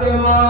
فاطمہ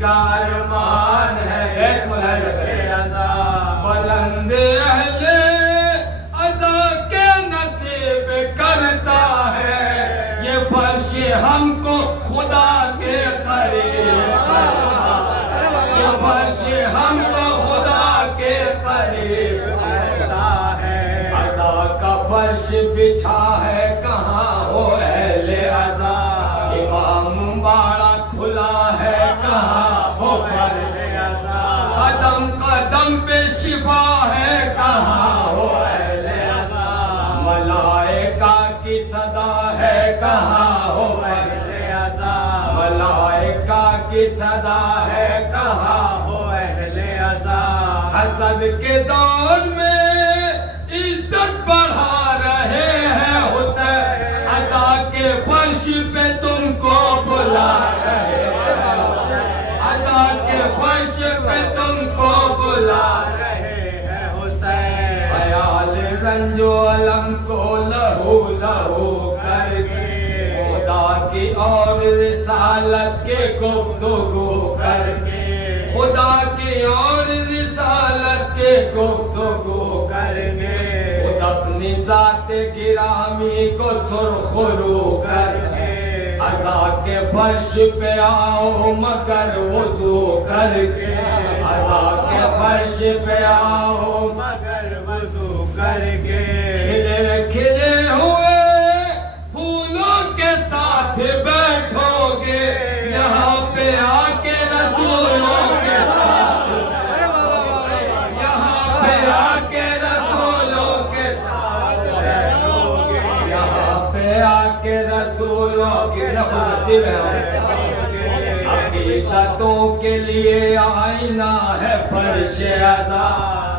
کا ارمان ہے ایک فرش عزا بلند اہل عزا کے نصیب کرتا ہے یہ فرش ہم کو خدا کے قریب کرتا ہے یہ فرش ہم کو خدا کے قریب کرتا ہے عزا کا فرش بچھا ہے کہاں ہو اہل عزا امام باڑا کھلا ہے کہاں ہو فرد عزا قدم قدم پہ شفا ہے کہاں ہو اہل عزا ملائکہ کی صدا ہے کہاں ہو اہل عزا ملائکہ کی صدا ہے کہاں ہو اہل عزا حسد کے دور میں عزت بڑھا رہے ہیں حسین عزا کے فرش پہ تم کو بلا رہے ہیں عزا کے فرش پہ تم کو بلا رہے ہیں حسین خیال رنج و علم کو لہو لہو کر کے خدا کی اور رسالت کے گفتگو کر کے خدا کی اور رسالت کے گفتگو کرنے خود اپنی ذات گرامی کو سرخرو کر کے عزا کے فرش پہ آؤ مگر وضو کر کے عزا کے فرش پہ آؤ مگر وضو کر کے کھلے کھلے ہوئے پھولوں کے ساتھ بیٹھو گے یہاں پہ آ کے رسولوں کے ساتھ یہاں پہ آ کے رسولوں کے ساتھ بیٹھو گے یہاں پہ آ کے رسولوں کے نصیب ہے عقیدتوں کے لیے آئینہ ہے فرش عزا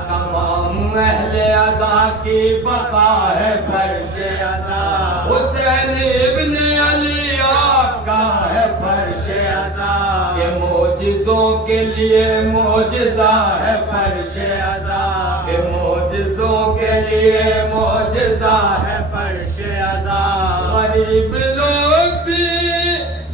تمام اہل عزا کی بقا ہے فرش عزا حسین ابن علی آپ کا ہے فرش عزا یہ معجزوں کے لیے معجزہ ہے فرش عزا یہ معجزوں کے لیے معجزہ ہے فرش عزا غریب لوگ بھی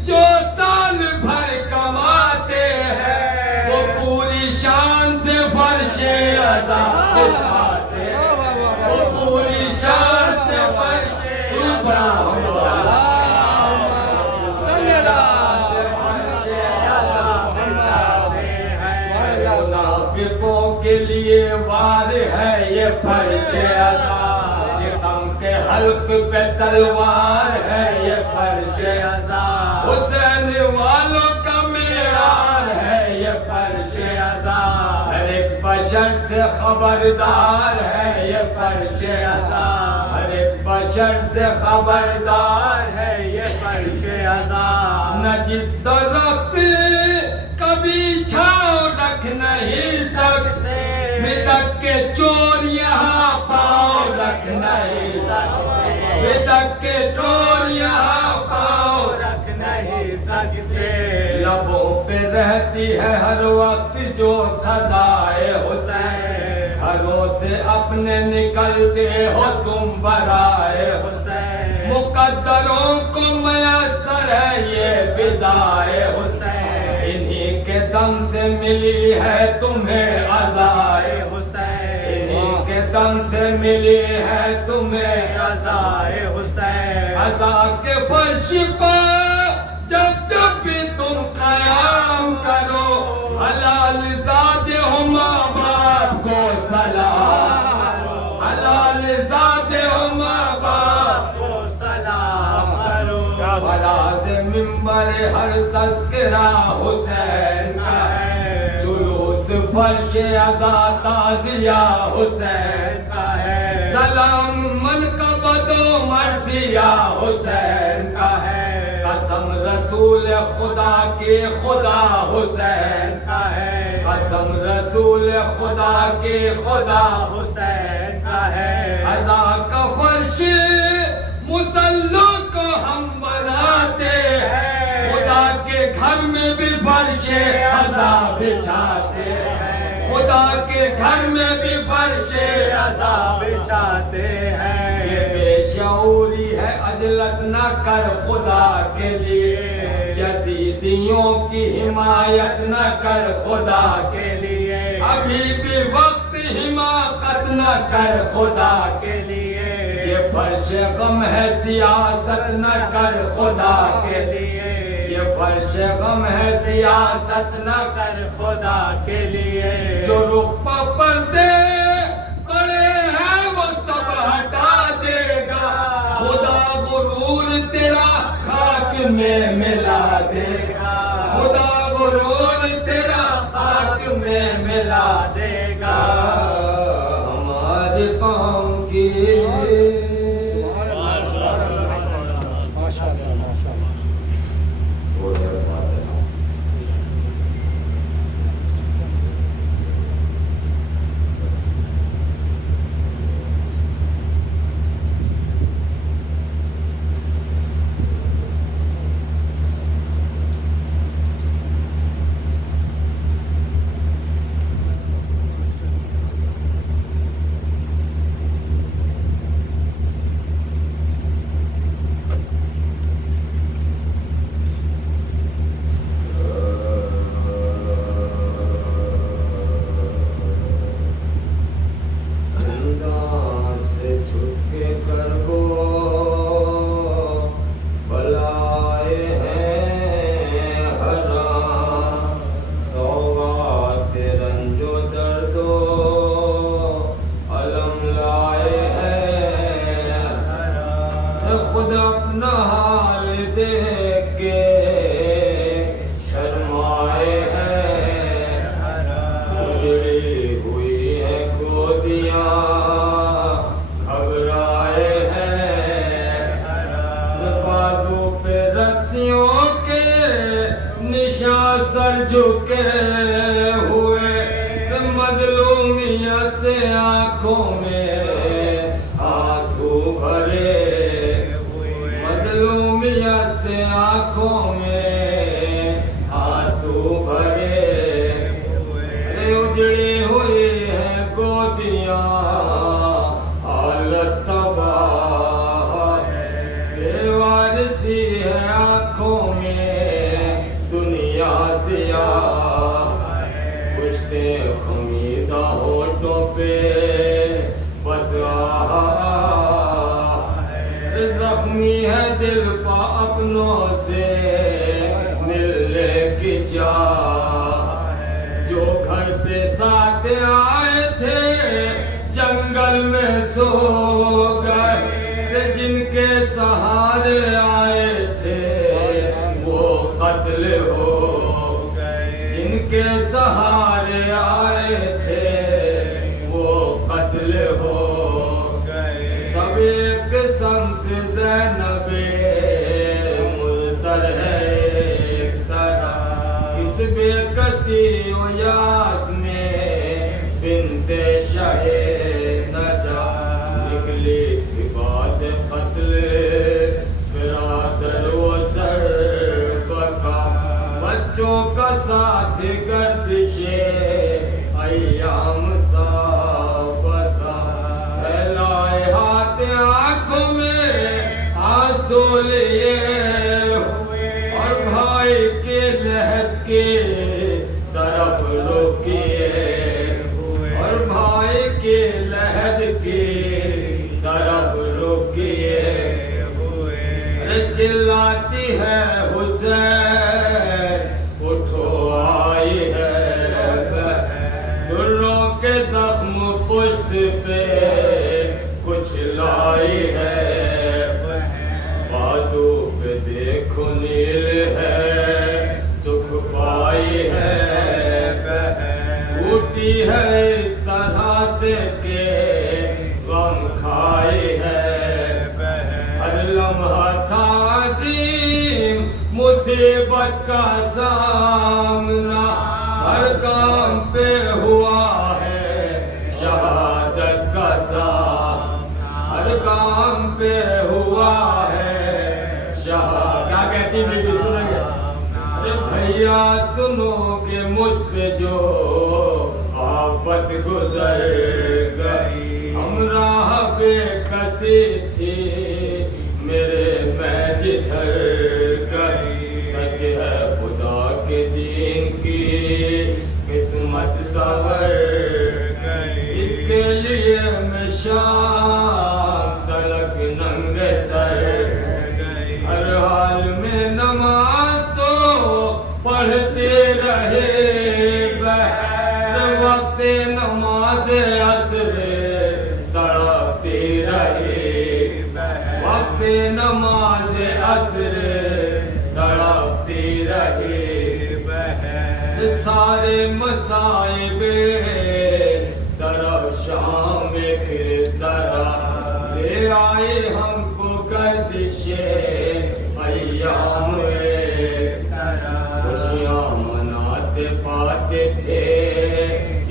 جو سال بھر کماتے ہیں وہ پوری شان سے فرش عزا بچھاتے ہیں وہ پوری شان سے فرش منافقوں کے لیے وار ہے یہ فرش عزا ستم کے حلق پہ تلوار ہے یہ فرش عزا حسین والوں کا معیار ہے یہ فرش عزا ہر ایک بشر سے خبردار ہے یہ فرش عزا ہر ایک بشر سے خبردار ہے یہ فرش عزا نہ جس درخت کبھی چھاؤں رکھ نہیں سکتے بدک کے چور یہاں پاؤں رکھ نہیں سکتے بدک کے چور یہاں پاؤں رکھ نہیں سکتے لبوں پہ رہتی ہے ہر وقت جو صدائے حسین گھروں سے اپنے نکلتے ہو تم برائے حسین مقدروں کو میسر ہے یہ فضائے حسین انہی کے دم سے ملی ہے تمہیں عزائے حسین انہی کے دم سے ملی ہے تمہیں عزائے حسین عزا کے فرش پر جب جب بھی تم قیام کرو حلال زادے ہو ماں باپ کو سلام کرو حلال زادے ہو ماں باپ کو سلام کرو فراز منبر ہر تذکرہ حسین کا ہے جلوس فرش عزا تعزیہ حسین کا ہے سلام منقبت و مرثیہ حسین کا ہے قسم رسول خدا کے خدا حسین کا ہے قسم رسول خدا کے خدا حسین کا ہے عزا کا فرش مصلوں کو ہم بناتے ہیں خدا کے گھر میں بھی فرش عزا بچھاتے ہیں خدا کے گھر میں بھی فرش عزا بچھاتے ہیں یہ بے شعوری ہے عجلت نہ کر خدا کے لیے یزید بیٹیوں کی حمایت نہ کر خدا کے لیے، ابھی بھی وقت حماقت نہ کر خدا کے لیے، یہ فرش غم ہے سیاست نہ کر خدا کے لیے، یہ فرش غم ہے سیاست نہ کر خدا کے لیے، جو رخ پہ پردے پڑے ہیں وہ سب ہٹا دے گا، خدا غرور تیرا خاک میں ملا دے گا، خدا غرور تیرا خاک میں ملا دے گا، ہمارے قوم کی خود اپنا حال دیکھ کے شرمائے ہیں، اجڑی ہوئی ہیں گودیاں گھبرائے ہیں، بازو پہ رسیوں کے نشان سر جھکے ہوئے، مظلومیت سے آنکھوں میں آنسو بھرے، مظلومیت سے آنکھوں میں آنسو بھرے، اجڑی ہوئی ہیں گودیاں حالت تباہ ہے، بے وارثی ہے آنکھوں میں دنیا سیاہ، پشتیں خمیدہ ہونٹوں پہ بس زخمی ہے دل پا اپنوں سے ملنے کی چاہ، جو گھر سے ساتھ آئے تھے جنگل میں سو گئے، جن کے سہارے آئے تھے وہ قتل ہو گئے، جن کے سہارے آئے تھے وہ قتل ہو گئے، سب ایک سمت زینب ملتر ہے ایک طرح، کس بے کسی و یاس میں بنت شاہ نجا، نکلی تھی بات قتل برادر و سر بکا، بچوں کا ساتھ گردش ایام سا بسا، پھیلائے ہاتھ آنکھوں میں آنسو لیے ہوئے، اور بھائی کے لحد کے طرف روکیے ہوئے، اور بھائی کے لحد کی طرف روکیے ہوئے، چلاتی ہے حسین اٹھو آئی ہے دروں کے زخم پشت پہ کچھ لائی ہے، بازو پہ دیکھو نیل ہے دکھ پائی ہے، ٹوٹی ہے طرح سے کہ غم کھائی ہے، ہر لمحہ تھا عظیم مصیبت کا سامنا، ہر کام پہ ہوا ہے شہادت کا سامنا، ہر کام پہ ہوا ہے شہادت، کیا کہتی بی بی سنیں گے، بھیا سنو کہ مجھ پہ جو آفت گزر گئی، ہمراہ بے کسی تھی میرے میں جدھر گئی، سچ ہے سارے مصائب طرف شام کی طرح لے آئے ہم کو گردش ایام خوشیاں مناتے پاتے تھے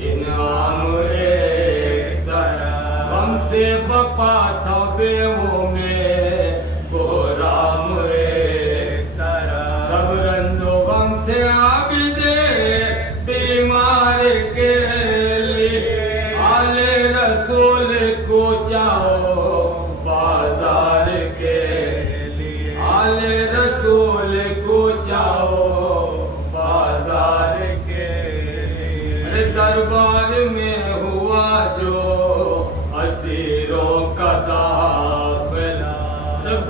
انعام ایک طرح ہم سے بپا تھا بیووں میں بحرام ایک طرح سب رنج و غم تھے عابد بیمار کے لیے آل رسول کو جاؤ بازار کے لیے آل رسول کو جاؤ بازار کے لیے دربار میں ہوا جو اسیروں کا داخلہ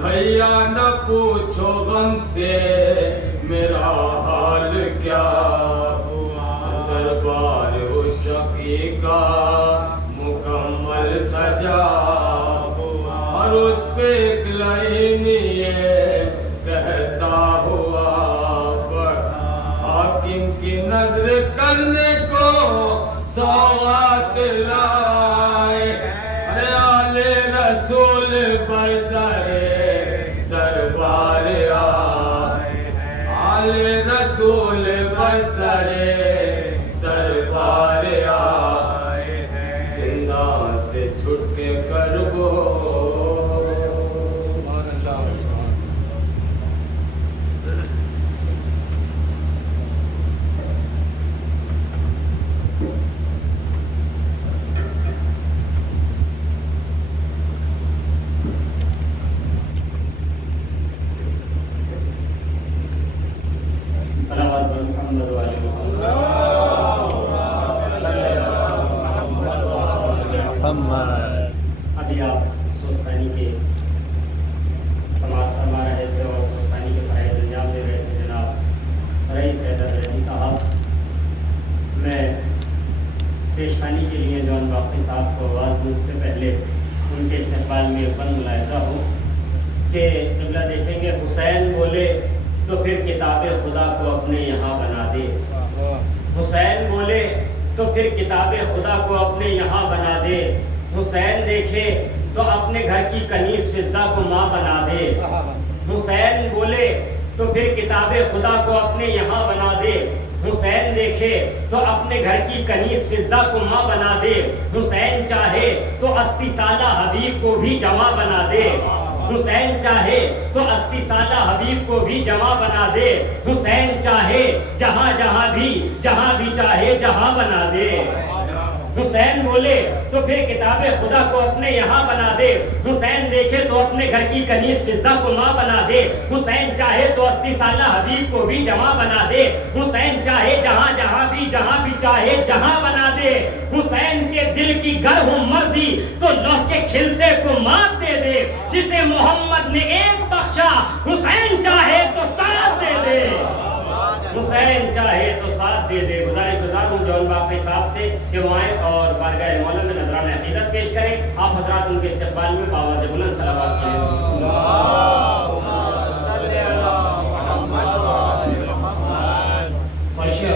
بھیا نہ پوچھو غم سے میرا حال کیا ہوا دربار شقی کا مکمل سجا ہوا اور اس پہ ایک لائن یہ کہتا ہوا بڑا حاکم کی نظر کرنے کو سوغات لائے ارے آل رسول برسرے دربار آئے آل رسول برسرے دربار آئے زندہ سے چھٹ کے کربو سبحان اللہ ابھی آپ سوستانی کے سماعت فرما رہے تھے اور سوستانی کے فرائض انجام دے رہے تھے جناب رئیس حیدر علی صاحب میں پیشخانی کے لیے جون باقی صاحب کو آواز دوں اس سے پہلے ان کے استقبال میں بند ملاحظہ ہوں کہ قبلہ دیکھیں گے حسین بولے تو پھر کتاب خدا کو اپنے یہاں بنا دے حسین بولے تو پھر کتاب خدا کو اپنے یہاں بنا دے حسین دیکھے تو اپنے گھر کی کنیز فضہ کو ماں بنا دے حسین بولے تو پھر کتاب خدا کو اپنے یہاں بنا دے حسین دیکھے تو اپنے گھر کی کنیز فضہ کو ماں بنا دے حسین چاہے تو 80 سالہ حبیب کو بھی جمع بنا دے حسین چاہے تو 80 سالہ حبیب کو بھی جمع بنا دے حسین چاہے جہاں بھی چاہے جہاں بنا دے حسین بولے تو پھر کتاب خدا کو اپنے یہاں بنا دے حسین دیکھے تو اپنے گھر کی کنیز فضہ کو ماں بنا دے حسین چاہے تو 80 سالہ حبیب کو بھی جمع بنا دے حسین چاہے جہاں بھی چاہے جہاں بنا دے حسین کے دل کی گر ہو مرضی تو لوح کے کھلتے کو مات دے دے جسے محمد نے ایک بخشا حسین چاہے تو ساتھ دے دے حسین چاہے تو ساتھ دے دے گزار ہوں جون باقی صاحب سے کہ وہ آئیں اور بارگاہ مولا میں نذرانہ عقیدت پیش کریں آپ حضرات ان کے استقبال میں بآواز بلند صلوات پڑھیں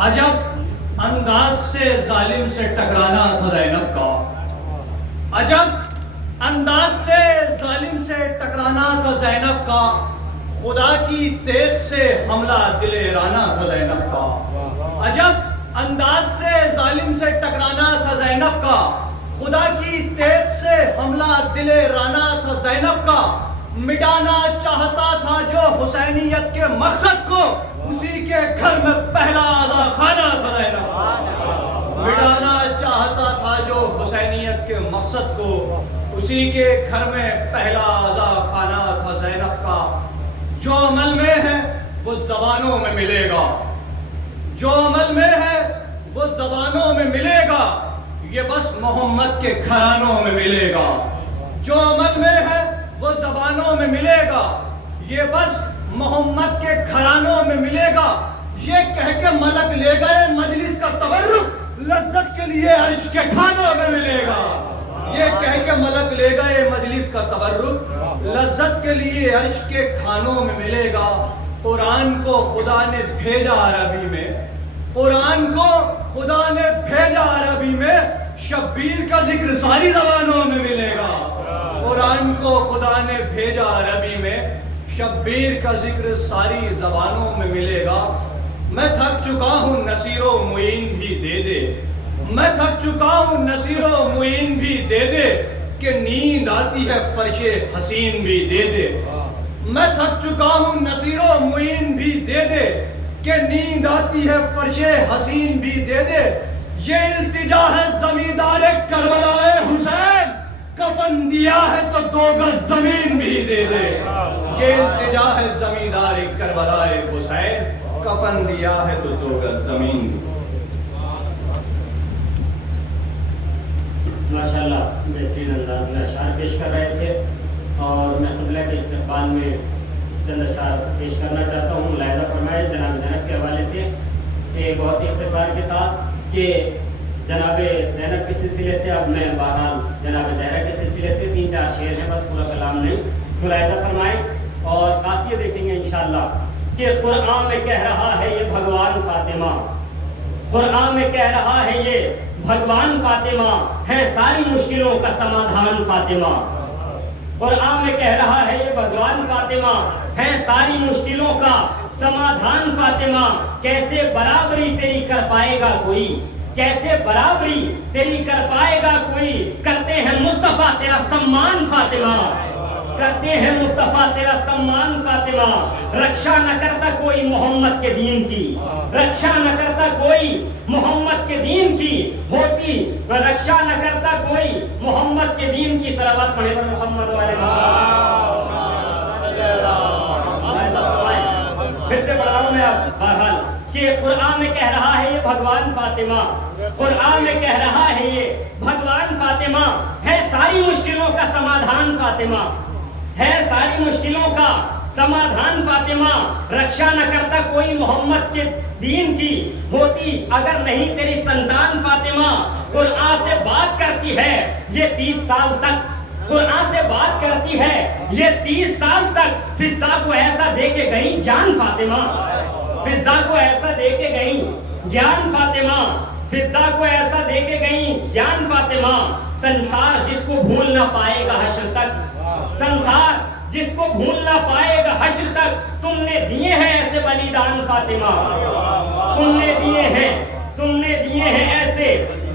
عجب انداز سے ظالم سے ٹکرانا تھا زینب کا عجب انداز سے ظالم سے ٹکرانا تھا زینب کا خدا کی تیغ سے حملہ دل ایرانا تھا زینب کا عجب انداز سے ظالم سے ٹکرانا تھا زینب کا خدا کی تیغ سے حملہ دل ایرانا تھا زینب کا مٹانا چاہتا تھا جو حسینیت کے مقصد کو اسی کے گھر میں پہلا آذا خانہ تھا زینب مٹانا چاہتا تھا جو حسینیت کے مقصد کو اسی کے گھر میں پہلا آذا خانہ تھا زینب کا جو عمل میں ہے وہ زبانوں میں ملے گا جو عمل میں ہے وہ زبانوں میں ملے گا یہ بس محمد کے گھرانوں میں ملے گا جو عمل میں ہے وہ زبانوں میں ملے گا یہ بس محمد کے گھرانوں میں ملے گا یہ کہہ کے ملک لے گئے مجلس کا تبرک لذت کے لیے عرش کے کھانوں میں ملے گا یہ کہہ کے ملک لے گئے مجلس کا تبرک لذت کے لیے عرش کے کھانوں میں ملے گا قرآن کو خدا نے بھیجا عربی میں، قرآن کو خدا نے بھیجا عربی میں، شبیر کا ذکر ساری زبانوں میں ملے گا۔ قرآن کو خدا نے بھیجا عربی میں، شبیر کا ذکر ساری زبانوں میں ملے گا۔ میں تھک چکا ہوں نصیر و معین بھی دے دے، میں تھک چکا ہوں نصیر و معین بھی دے دے، کہ نیند آتی ہے فرش حسین بھی دے دے۔ میں تھک چکا ہوں نصیر و معین بھی دے دے، کہ نیند آتی ہے فرش حسین بھی دے دے۔ یہ التجا ہے زمیندار کربلائے حسین، کفن دیا ہے تو 2 گز زمین بھی دے دے۔ یہ التجا ہے زمیندار کربلائے حسین، کفن دیا ہے تو 2 گز زمین بھی دے دے۔ ماشاءاللہ بہترین انداز میں اشعار پیش کر رہے تھے، اور میں قبلہ کے استقبال میں چند اشعار پیش کرنا چاہتا ہوں۔ ملاحظہ فرمائے جناب زینب کے حوالے سے کہ بہت ہی اختصار کے ساتھ کہ جناب زینب کے سلسلے سے اب میں بہرحال جناب زہرا کے سلسلے سے 3-4 شعر ہیں، بس پورا کلام نہیں۔ ملاحظہ فرمائیں اور قافیہ دیکھیں گے انشاءاللہ کہ قرآن میں کہہ رہا ہے یہ بھگوان فاطمہ، قرآن میں کہہ رہا ہے یہ بھگوان فاطمہ ہے ساری مشکلوں کا سمادھان فاطمہ۔ قرآن میں کہہ رہا ہے یہ بھگوان فاطمہ ہے ساری مشکلوں کا سمادھان فاطمہ۔ کیسے برابری تیری کر پائے گا کوئی، کیسے برابری تیری کر پائے گا کوئی، کرتے ہیں مصطفیٰ تیرا سمان فاطمہ، کرتے ہیں مصطفیٰ تیرا سمان فاطمہ۔ رکشا نہ کرتا کوئی محمد کے دین کی، رکشا نہ کرتا کوئی محمد کے دین کی، ہوتی رکشا نہ کرتا کوئی محمد کے دین کی۔ صلوات پڑھے پر محمد والے پھر سے پڑھ رہا ہوں میں اب بہرحال کہ قرآن میں کہہ رہا ہے یہ بھگوان فاطمہ، قرآن میں کہہ رہا ہے یہ بھگوان فاطمہ ہے ساری مشکلوں کا سمادھان فاطمہ، ہے ساری مشکلوں کا سمادھان فاطمہ۔ رکشا نہ کرتا کوئی محمد کے دین کی، ہوتی اگر نہیں تیری سنتان فاطمہ۔ قرآن سے بات کرتی ہے یہ 30 سال تک، قرآن سے بات کرتی ہے یہ 30 سال تک، فضا کو ایسا دے کے گئی جان فاطمہ، فضا کو ایسا دے کے گئی جان فاطمہ، فضا کو ایسا دے کے گئی جان فاطمہ۔ سنسار جس کو بھول نہ پائے گا حشر تک، سنسار جس کو بھول نہ پائے گا حشر تک، تم نے دیے ہیں ایسے بلیدان فاطمہ، تم نے دیے ہیں، تم نے دیے ہیں ایسے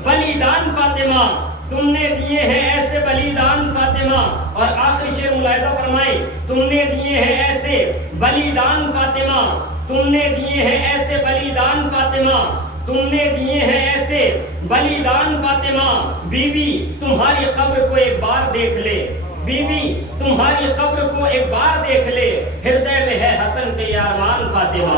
بلیدان فاطمہ، تم نے دیے ہیں ایسے بلیدان فاطمہ۔ اور آخری شعر ملاحظہ فرمائیں، تم نے دیے ہیں ایسے بلیدان فاطمہ، تم نے دیے ہیں ایسے بلیدان فاطمہ، تم نے دیے ہیں ایسے بلیدان فاطمہ۔ بی بی تمہاری قبر کو ایک بار دیکھ لے، بی بی تمہاری قبر کو ایک بار دیکھ لے، ہردے میں ہے حسن کے یہ ارمان فاطمہ،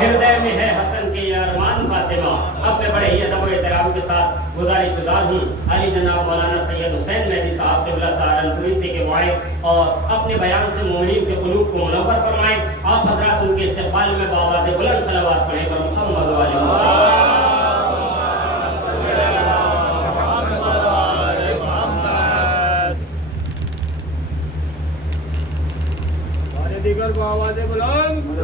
ہردے میں ہے حسن کے یہ ارمان فاطمہ۔ اب میں بڑے ہی ادب و احترام کے ساتھ گزار ہوں علی جناب مولانا سید حسین مہدی صاحب قبلہ سہارنپوری سے کہ وہ آئے اور اپنے بیان سے مومنین کے قلوب کو منور فرمائیں۔ آپ حضرات ان کے استقبال میں بآواز بلند صلوات پڑھیں پر محمد و آل محمد۔ دیگر بآواز بلند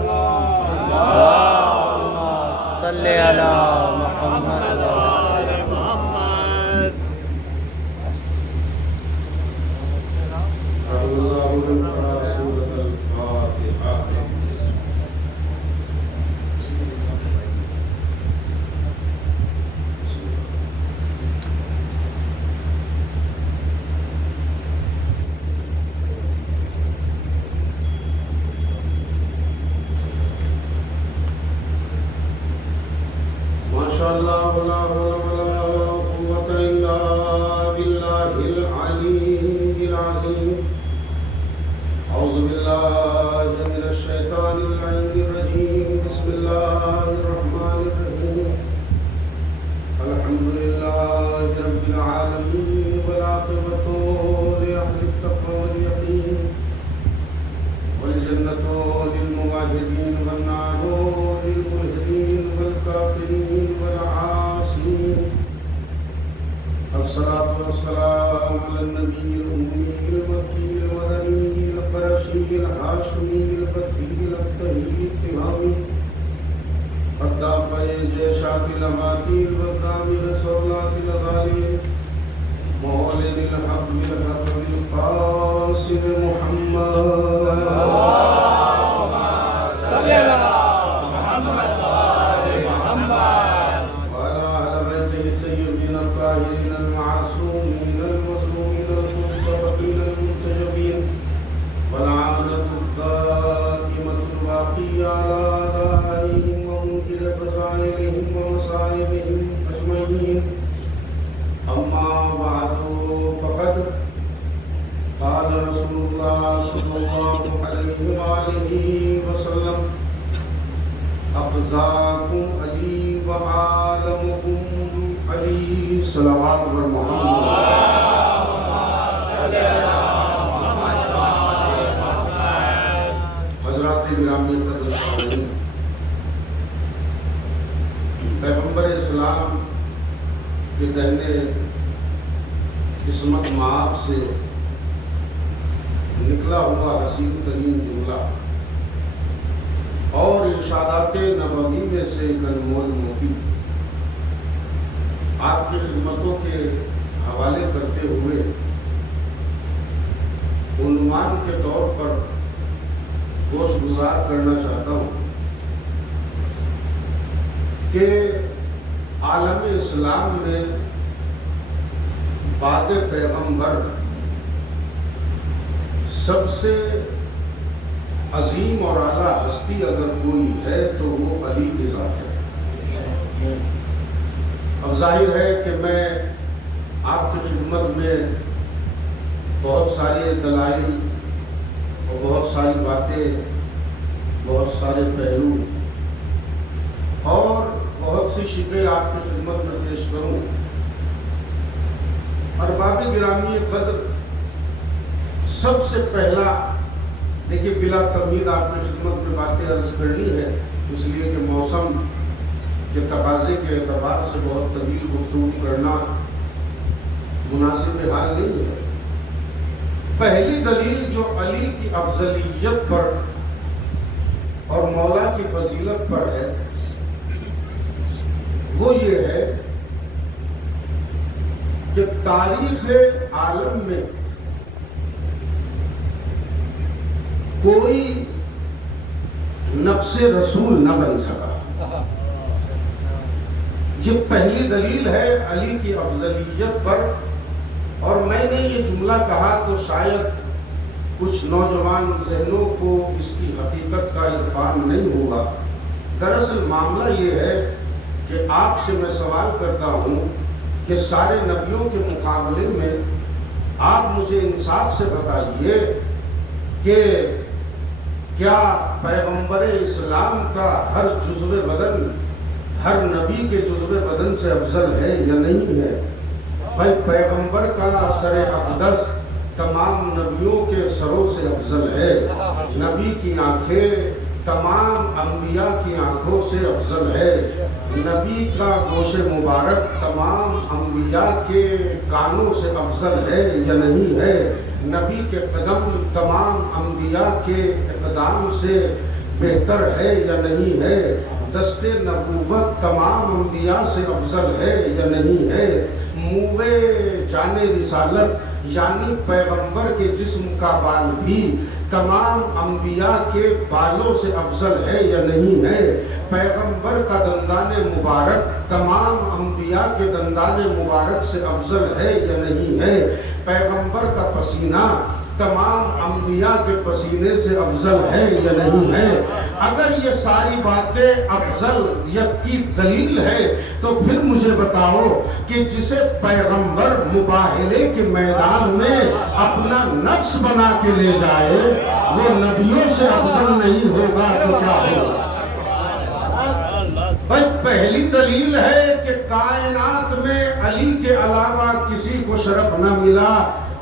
صلی علی محمد والسلام على النبي الأمي المكي المدني القرشي الهاشمي البدري الابتهي التهامي الدافع جيشات الأماتي البدام الصولات الغالي مولد الحق بالحق بالقاسم محمد صلی اللہ محمد وعلى أهل بيته الطيبين الطاهرين المعصومين المظلومين المنتقمين المنتجبين والعادة الدائمة الباقية على آبائهم ومنكر فضائلهم ومصائبهم أجمعين أما بعد فقد قال رسول الله صلى الله عليه وآله وسلم أقزاكم علي وعالمكم علي صلوات محمد حضرات گرامی قدر پیغمبر اسلام کے کہنے قسمت معاف سے نکلا ہوا حسین ترین جملہ اور ارشادات نبوی میں سے ایک انمول موتی آپ کی خدمتوں کے حوالے کرتے ہوئے عنوان کے طور پر گوش گزار کرنا چاہتا ہوں کہ عالم اسلام میں بعد پیغمبر سب سے عظیم اور اعلیٰ ہستی اگر کوئی ہے تو وہ علی کی ذات ہے۔ اب ظاہر ہے کہ میں آپ کی خدمت میں بہت سارے دلائل اور بہت ساری باتیں، بہت سارے پہلو اور بہت سی شکیں آپ کی خدمت میں پیش کروں۔ ارباب گرامی قدر، سب سے پہلا دیکھیے بلا تمہید آپ کی خدمت میں باتیں عرض کرنی ہے، اس لیے کہ موسم کے تقاضے کے اعتبار سے بہت طویل گفتگو کرنا مناسب حال نہیں ہے۔ پہلی دلیل جو علی کی افضلیت پر اور مولا کی فضیلت پر ہے وہ یہ ہے کہ تاریخ عالم میں کوئی نفس رسول نہ بن سکا۔ یہ پہلی دلیل ہے علی کی افضلیت پر، اور میں نے یہ جملہ کہا تو شاید کچھ نوجوان ذہنوں کو اس کی حقیقت کا عرفان نہیں ہوگا۔ دراصل معاملہ یہ ہے کہ آپ سے میں سوال کرتا ہوں کہ سارے نبیوں کے مقابلے میں آپ مجھے انصاف سے بتائیے کہ کیا پیغمبر اسلام کا ہر جزو بدن ہر نبی کے جزو بدن سے افضل ہے یا نہیں ہے؟ بھائی پیغمبر کا سر اقدس تمام نبیوں کے سروں سے افضل ہے۔ نبی کی آنکھیں تمام انبیاء کی آنکھوں سے افضل ہے۔ نبی کا گوش مبارک تمام انبیاء کے کانوں سے افضل ہے یا نہیں ہے؟ نبی کے قدم تمام انبیاء کے اقدام سے بہتر ہے یا نہیں ہے؟ دست نبوت تمام انبیاء سے افضل ہے یا نہیں ہے؟ موے جان رسالت یعنی پیغمبر کے جسم کا بال بھی تمام انبیاء کے بالوں سے افضل ہے یا نہیں ہے؟ پیغمبر کا دندان مبارک تمام انبیاء کے دندان مبارک سے افضل ہے یا نہیں ہے؟ پیغمبر کا پسینہ تمام انبیاء کے پسینے سے افضل ہے یا نہیں ہے؟ اگر یہ ساری باتیں افضلیت کی دلیل ہے تو پھر مجھے بتاؤ کہ جسے پیغمبر مباہلے کے میدان میں اپنا نفس بنا کے لے جائے وہ نبیوں سے افضل نہیں ہوگا تو کیا ہوگا؟ بھائی پہلی دلیل ہے کہ کائنات میں علی کے علاوہ کسی کو شرف نہ ملا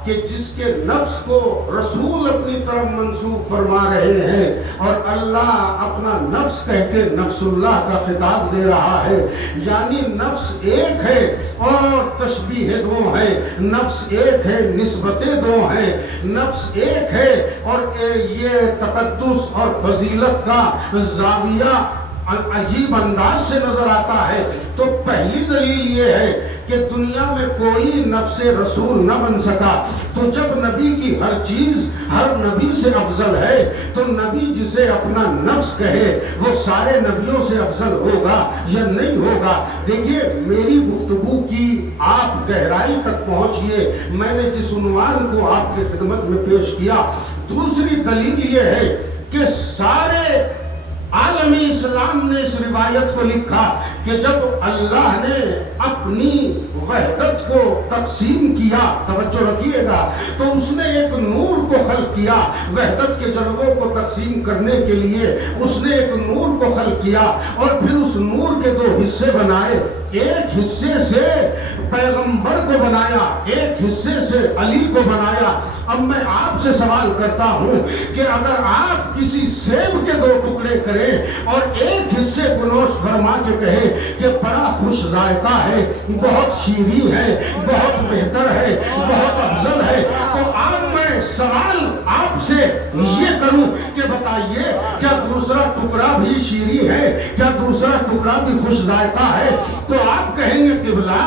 کہ جس کے نفس کو رسول اپنی طرف منسوب فرما رہے ہیں اور اللہ اپنا نفس کہہ کے نفس اللہ کا خطاب دے رہا ہے، یعنی نفس ایک ہے اور تشبیہ دو ہیں، نفس ایک ہے نسبتیں دو ہیں، نفس ایک ہے اور یہ تقدس اور فضیلت کا زاویہ عجیب انداز سے نظر آتا ہے۔ تو پہلی دلیل یہ ہے کہ دنیا میں کوئی نفس رسول نہ بن سکا، تو جب نبی کی ہر چیز ہر نبی سے افضل ہے تو نبی جسے اپنا نفس کہے وہ سارے نبیوں سے افضل ہوگا یا نہیں ہوگا؟ دیکھیے میری گفتگو کی آپ گہرائی تک پہنچیے، میں نے جس عنوان کو آپ کی خدمت میں پیش کیا۔ دوسری دلیل یہ ہے کہ سارے عالم اسلام نے اس روایت کو لکھا کہ جب اللہ نے اپنی وحدت کو تقسیم کیا، توجہ رکھیے گا، تو اس نے ایک نور کو خلق کیا، وحدت کے جلووں کو تقسیم کرنے کے لیے اس نے ایک نور کو خلق کیا اور پھر اس نور کے دو حصے بنائے، ایک حصے سے پیغمبر کو بنایا، ایک حصے سے علی کو بنایا۔ اب میں آپ سے سوال کرتا ہوں کہ اگر آپ کسی سیب کے دو ٹکڑے کریں اور ایک حصے کو نوش فرما کے کہے کہ بڑا خوش ذائقہ ہے، بہت شیریں ہے، بہت بہتر ہے، بہت افضل ہے، تو اب میں سوال آپ سے یہ کروں کہ بتائیے کیا دوسرا ٹکڑا بھی شیریں ہے؟ کیا دوسرا ٹکڑا بھی خوش ذائقہ ہے؟ تو آپ کہیں گے قبلہ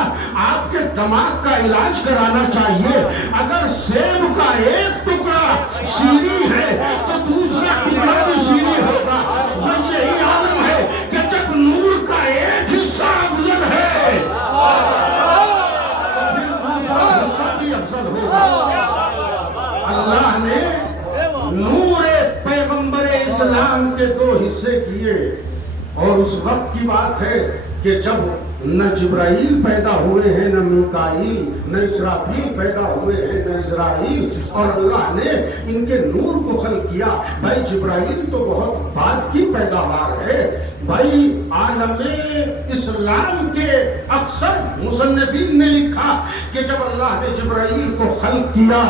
آپ کے دماغ کا علاج کرانا چاہیے، اگر سیب کا ایک ٹکڑا شیریں ہے تو دوسرا ٹکڑا بھی شیریں ہوگا۔ بس یہی عالم ہے کہ جب نور کا ایک حصہ افضل ہے تو پھر دوسرا حصہ بھی افضل ہوگا۔ اللہ نے نور پیغمبر اسلام کے دو حصے کیے اور اس وقت کی بات ہے کہ جب نہ جبرائیل پیدا ہوئے ہیں، نہ میکائیل، نہ اسرافیل پیدا ہوئے ہیں، نہ اسرائیل، اور اللہ نے ان کے نور کو خلق کیا۔ بھائی جبرائیل تو بہت بعد کی پیداوار ہے۔ بھائی عالم اسلام کے اکثر مصنفین نے لکھا کہ جب اللہ نے جبرائیل کو خلق کیا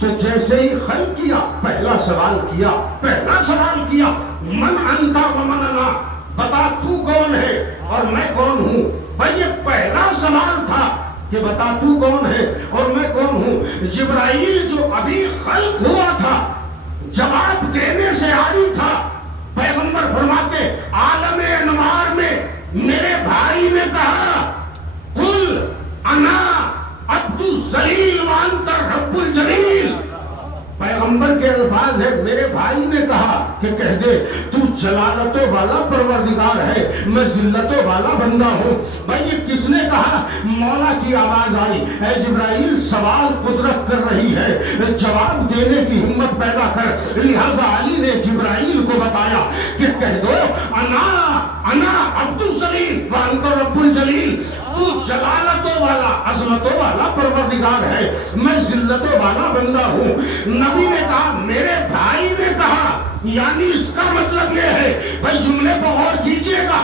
تو جیسے ہی خلق کیا پہلا سوال کیا من انتا و من انا، بتا تو کون ہے اور میں کون ہوں؟ بھائی یہ پہلا سوال تھا کہ بتا تو کون ہے اور میں کون ہوں۔ جبرائیل جو ابھی خلق ہوا تھا جواب دینے سے عاری تھا، پیغمبر فرماتے عالم انوار میں میرے بھائی نے کہا قل انا عبد الذلیل وانت رب الجلیل، پیغمبر کے الفاظ ہے، میرے بھائی نے کہا کہ کہہ دے تو جلالتوں والا پروردگار ہے، میں ذلتوں والا بندہ ہوں۔ بھائی یہ کس نے کہا؟ مولا کی آواز آئی، اے جبرائیل سوال قدرت کر رہی ہے، جواب دینے کی ہمت پیدا کر۔ لہذا علی نے جبرائیل کو بتایا کہ کہہ دو انا عبد الذلیل وانت رب الجلیل، تو جلالتوں والا عظمتوں والا پروردگار ہے، میں ذلتوں والا بندہ ہوں۔ نبی نے کہا میرے بھائی نے کہا، یعنی اس کا مطلب یہ ہے، بھائی جملے کو غور کیجئے گا،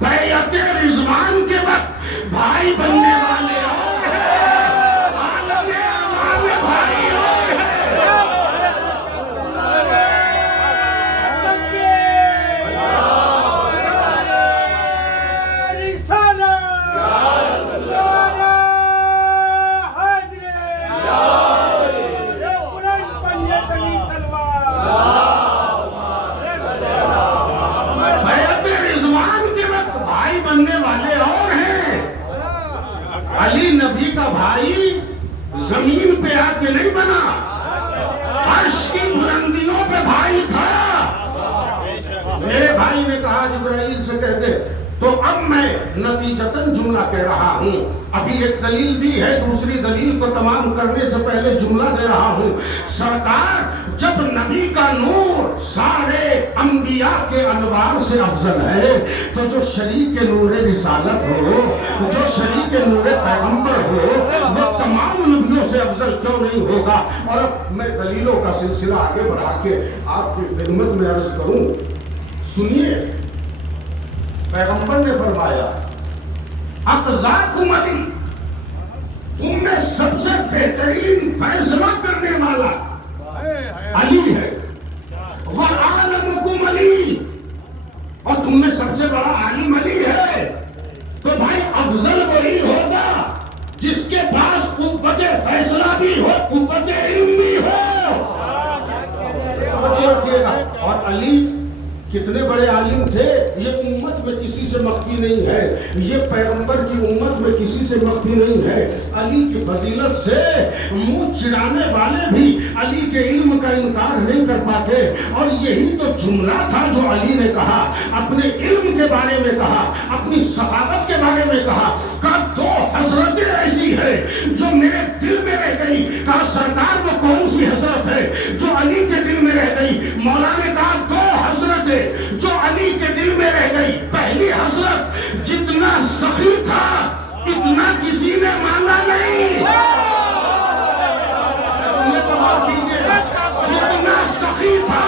بیعت رضوان کے وقت بھائی بننے والے اور ہیں، عالم انوار میں بھائی اور ہیں۔ علی نبی کا بھائی زمین پہ آ کے نہیں بنا، عرش کی بلندیوں پہ بھائی تھا۔ میرے بھائی نے کہا جبرائیل سے کہہ دے، تو اب میں نتیجتاً جملہ کہہ رہا ہوں، ابھی ایک دلیل دی ہے، دوسری دلیل کو تمام کرنے سے پہلے جملہ دے رہا ہوں۔ سرکار جب نبی کا نور سارے انبیاء کے انوار سے افضل ہے تو جو شریک نور رسالت ہو، جو شریک نور پیغمبر ہو، وہ تمام نبیوں سے افضل کیوں نہیں ہوگا؟ اور اب میں دلیلوں کا سلسلہ آگے بڑھا کے آپ کی خدمت میں عرض کروں، سنیے۔ پیغمبر نے فرمایا اقضاکم علی، تم میں سب سے بہترین فیصلہ کرنے والا علی ہے، وَعَالَمُكُمْ علی، اور تم میں سب سے بڑا عالم علی ہے، تو بھائی افضل وہی ہوگا جس کے پاس قوت فیصلہ بھی ہو، قوت علم بھی ہو۔ اور علی کتنے بڑے عالم تھے، یہ امت میں کسی سے مخفی نہیں ہے، یہ پیغمبر کی امت میں کسی سے مخفی نہیں ہے۔ علی کی فضیلت سے منہ چڑھانے والے بھی علی کے علم کا انکار نہیں کر پاتے، اور یہی تو جملہ تھا جو علی نے کہا، اپنے علم کے بارے میں کہا، اپنی ثقافت کے بارے میں کہا، کہ دو حسرتیں ایسی ہے جو میرے دل میں رہ گئی۔ کہا سرکار وہ کون سی حسرت ہے جو علی کے دل میں رہ گئی؟ مولا نے کہا دو حسرتیں جو علی کے دل میں رہ گئی۔ پہلی حسرت، جتنا سخی تھا اتنا کسی نے مانگا نہیں۔ جتنا سخی تھا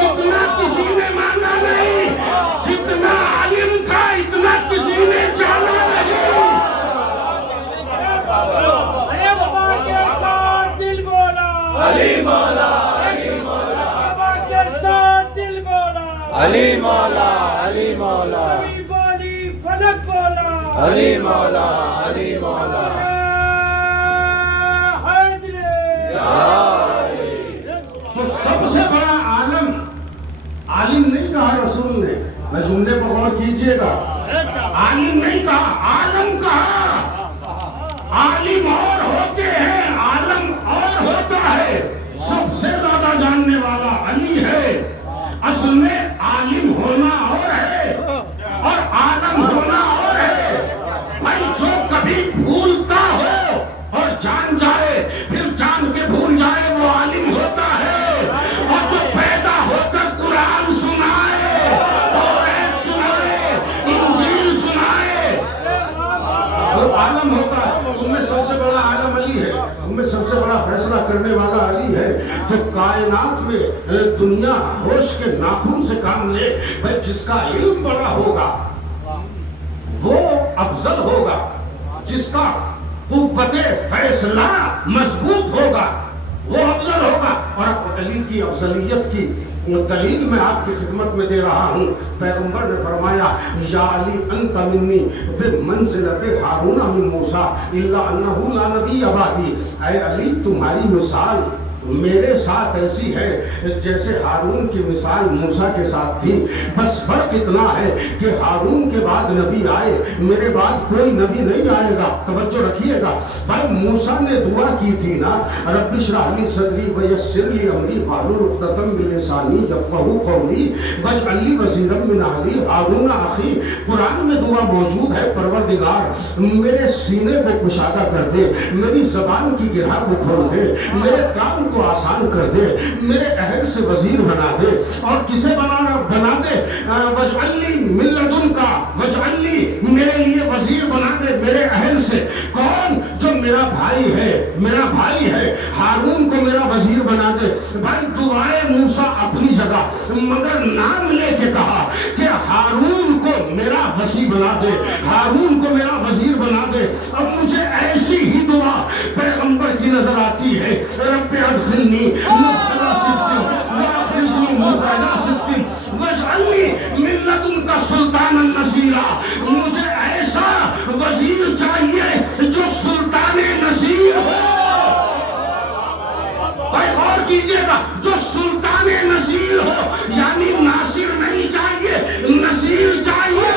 اتنا کسی نے مانگا نہیں، جتنا عالم تھا اتنا کسی نے جانا نہیں۔ علی مولا، علی مولا، علی مولا، علی مولا، فلک بولا، علی مولا، علی مولا، تو سب سے بڑا عالم نہیں کہا رسول نے، میں جملے پر غور کیجئے گا، عالم نہیں کہا، عالم کہا۔ عالم اور ہوتے ہیں، عالم اور ہوتا ہے۔ سب سے زیادہ جاننے والا علی ہے۔ اصل میں عالم ہونا اور ہے اور عالم ہونا اور ہے۔ بھائی جو کبھی بھولتا ہو اور جان جائے پھر جان کے بھول جائے وہ عالم ہوتا ہے، اور جو پیدا ہو کر قرآن سنائے، تورات سنائے، انجیل سنائے، وہ عالم ہوتا ہے۔ تم میں سب سے بڑا عالم علی ہے، تم میں سب سے بڑا فیصلہ کرنے والا علی ہے۔ تو کائنات میں دنیا ہوش کے ناخن سے کام لے، بھائی جس کا علم بڑا ہوگا وہ افضل ہوگا، جس کا قوت فیصلہ مضبوط ہوگا وہ افضل ہوگا۔ اور علی کی افضلیت کی دلیل میں آپ کی خدمت میں دے رہا ہوں۔ پیغمبر نے فرمایا یا علی انت منی بمنزلت ہارون من موسیٰ الا انہ لا نبی بعدی۔ اے علی تمہاری مثال میرے ساتھ ایسی ہے جیسے ہارون کی مثال موسیٰ کے ساتھ تھی، بس فرق اتنا ہے کہ ہارون کے بعد نبی آئے، میرے بعد کوئی نبی نہیں آئے گا۔ توجہ رکھیے گا بھائی، موسیٰ نے دعا کی تھی نا، رب اشرح لی صدری ویسر لی امری واحلل عقدۃ من لسانی یفقہوا قولی واجعل لی وزیرا من اہلی ہارون اخی۔ قرآن میں دعا موجود ہے، پروردگار میرے سینے کو کشادہ کر دے، میری زبان کی گرہ کو کھول دے، میرے کام کو آسان کر دے، میرے اہل سے وزیر بنا دے۔ اور کسے بنا دے؟ وجعل لی من لدنکا، وجعل لی میرے لیے وزیر بنا دے میرے اہل سے۔ کون؟ جو میرا بھائی ہے، میرا بھائی ہے، ہارون کو میرا وزیر بنا دے۔ بھائی دعائے موسیٰ اپنی جگہ، مگر نام لے کے کہا کہ ہارون کو میرا وزیر بنا دے، ہارون کو میرا وزیر بنا دے۔ اب مجھے ایسی ہی دعا پیغمبر کی نظر آتی ہے، رب ادخلنی مدخل صدق واخرجنی مخرج صدق واجعل لی من لدنک سلطانا نصیرا۔ مجھے ایسا وزیر چاہیے جو سلطان نصیر ہو۔ بھائی غور کیجئے گا، جو سلطان نصیر ہو، یعنی ناصر نہیں چاہیے، نصیر چاہیے۔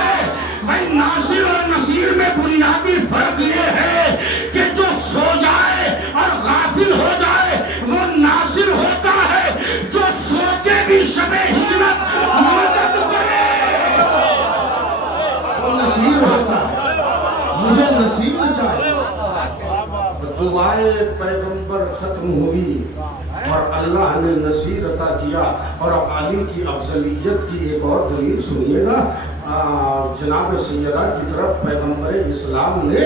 بھائی ناصر اور نصیر میں بنیادی فرق یہ ہے کہ جو سو جائے اور غافل ہو جائے وہ ناصر ہوتا ہے، جو سو کے بھی شب ہجرت مدد کرے وہ نصیر ہوتا ہے۔ مجھے نصیر چاہیے۔ دعائے پیغمبر ختم ہوئی اور اللہ نے نصیر عطا کیا۔ اور اب علی کی افضلیت کی ایک اور دلیل سنیے گا۔ جناب سیدہ کی طرف پیغمبر اسلام نے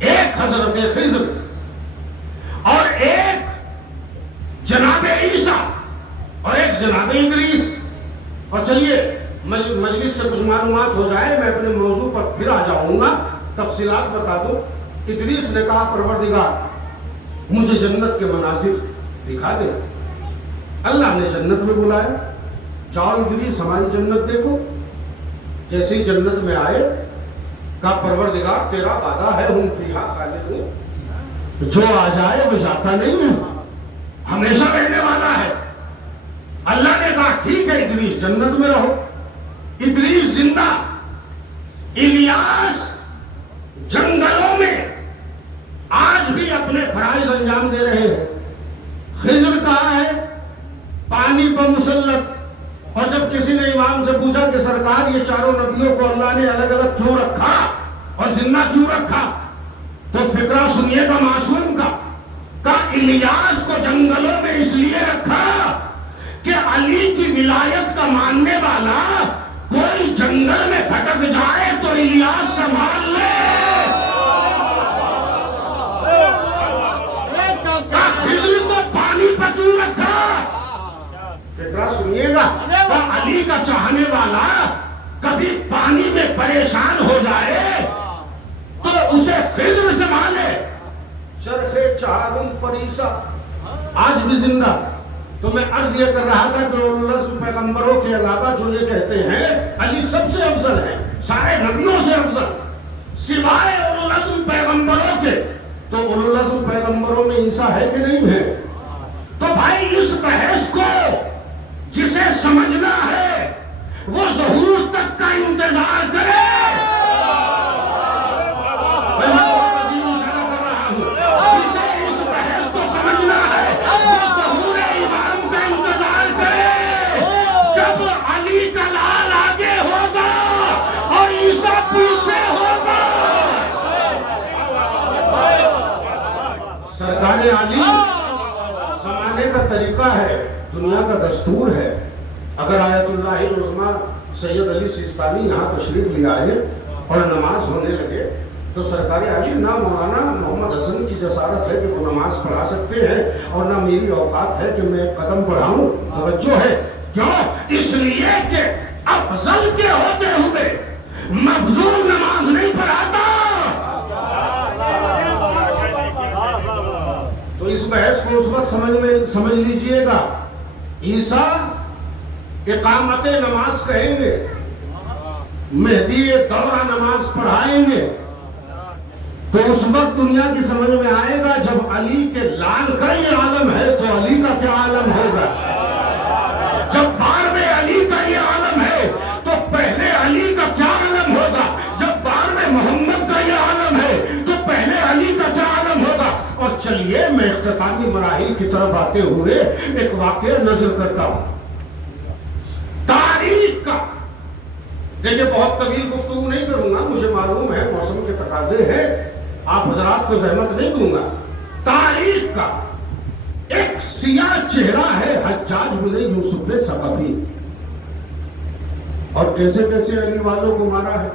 ایک حضرت خضر اور ایک جناب عیسیٰ اور ایک جناب ادریس. اور چلیے مجلس سے کچھ معلومات ہو جائے، میں اپنے موضوع پر پھر آ جاؤں گا، تفصیلات بتا دوں. ادریس نے کہا پروردگار مجھے جنت کے مناظر دکھا دے. اللہ نے جنت میں بلایا، جاؤ ادریس ہماری جنت دیکھو. جیسے ہی جنت میں آئے کہا پروردگار تیرا وعدہ ہے ہم فیہا خالدون، جو آ جائے وہ جاتا نہیں ہے، ہمیشہ رہنے والا ہے. اللہ نے کہا ٹھیک ہے ادریس جنت میں رہو. ادریس زندہ، الیاس جنگلوں میں آج بھی اپنے فرائض انجام دے رہے ہیں. خضر کہاں ہے؟ پانی پر مسلط. اور جب کسی نے امام سے پوچھا کہ سرکار یہ چاروں نبیوں کو اللہ نے الگ الگ کیوں رکھا اور زندہ کیوں رکھا، تو فکرہ سنیے گا معصوم کا. کہا الیاس کو جنگلوں میں اس لیے رکھا کہ علی کی ولایت کا ماننے والا کوئی جنگل میں بھٹک جائے تو الیاس سنبھال لے. خضر کو پانی پر کیوں رکھا؟ فکرہ سنیے گا. علی کا چاہنے والا کبھی پانی میں پریشان ہو جائے تو اسے خضر سنبھالے. چرخ چہارم پریسا آج بھی زندہ. تو میں عرض یہ کر رہا تھا کہ اولو العزم پیغمبروں کے علاوہ جو یہ کہتے ہیں علی سب سے افضل ہے، سارے نبیوں سے افضل، سوائے اولو العزم پیغمبروں کے، تو اولو العزم پیغمبروں میں عیسیٰ ہے کہ نہیں ہے؟ تو بھائی اس بحث کو جسے سمجھنا ہے وہ ظہور تک کا انتظار کرے. میں بہت عظیم اشارہ کر رہا ہوں. جسے اس بحث کو سمجھنا ہے وہ ظہور امام کا انتظار کرے. جب علی کا لال آگے ہوگا اور عیسیٰ پیچھے ہوگا. سرکار علی سمانے کا طریقہ ہے، دنیا کا دستور ہے. اگر آیت اللہ العظمیٰ سید علی سیستانی یہاں تشریف لے آئے اور نماز ہونے لگے تو سرکار علی نہ مولانا محمد حسن کی جسارت ہے کہ وہ نماز پڑھا سکتے ہیں اور نہ میری اوقات ہے کہ میں قدم پڑھاؤں. توجہ ہے کیوں؟ اس لیے کہ افضل کے ہوتے ہوئے مفضول نماز نہیں پڑھاتا. تو اس بحث کو اس وقت سمجھ لیجئے گا. عیسیٰ اقامت نماز کہیں گے، مہدی دورہ نماز پڑھائیں گے، تو اس وقت دنیا کی سمجھ میں آئے گا جب علی کے لال کا یہ عالم ہے تو علی کا کیا عالم ہوگا. جب بعد میں علی کا یہ عالم ہے تو پہلے علی کا کیا عالم ہوگا. جب بعد میں محمد کا یہ عالم ہے تو پہلے علی کا کیا عالم ہوگا. اور چلیے میں اختتامی مراحل کی طرف آتے ہوئے ایک واقعہ نظر کرتا ہوں تاریخ کا. دیکھیں بہت طویل گفتگو نہیں کروں گا، مجھے معلوم ہے موسم کے تقاضے ہیں، آپ حضرات کو زحمت نہیں دوں گا. تاریخ کا ایک سیاہ چہرہ ہے حجاج بن یوسف ثقفی، اور کیسے کیسے علی والوں کو مارا ہے.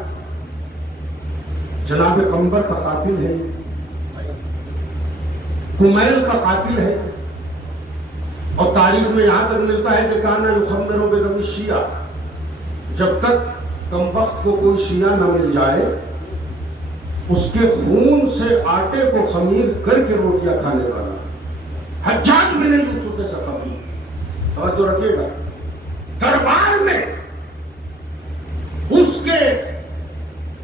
جناب قمبر کا قاتل ہے، کمیل کا قاتل ہے. اور تاریخ میں یہاں تک ملتا ہے کہ کانا یخمرو بدم الشیعہ، جب تک کمبخت کو کوئی شیعہ نہ مل جائے اس کے خون سے آٹے کو خمیر کر کے روٹیاں کھانے والا حجاج بن یوسف ثقفی. توجہ رکھیے گا. دربار میں اس کے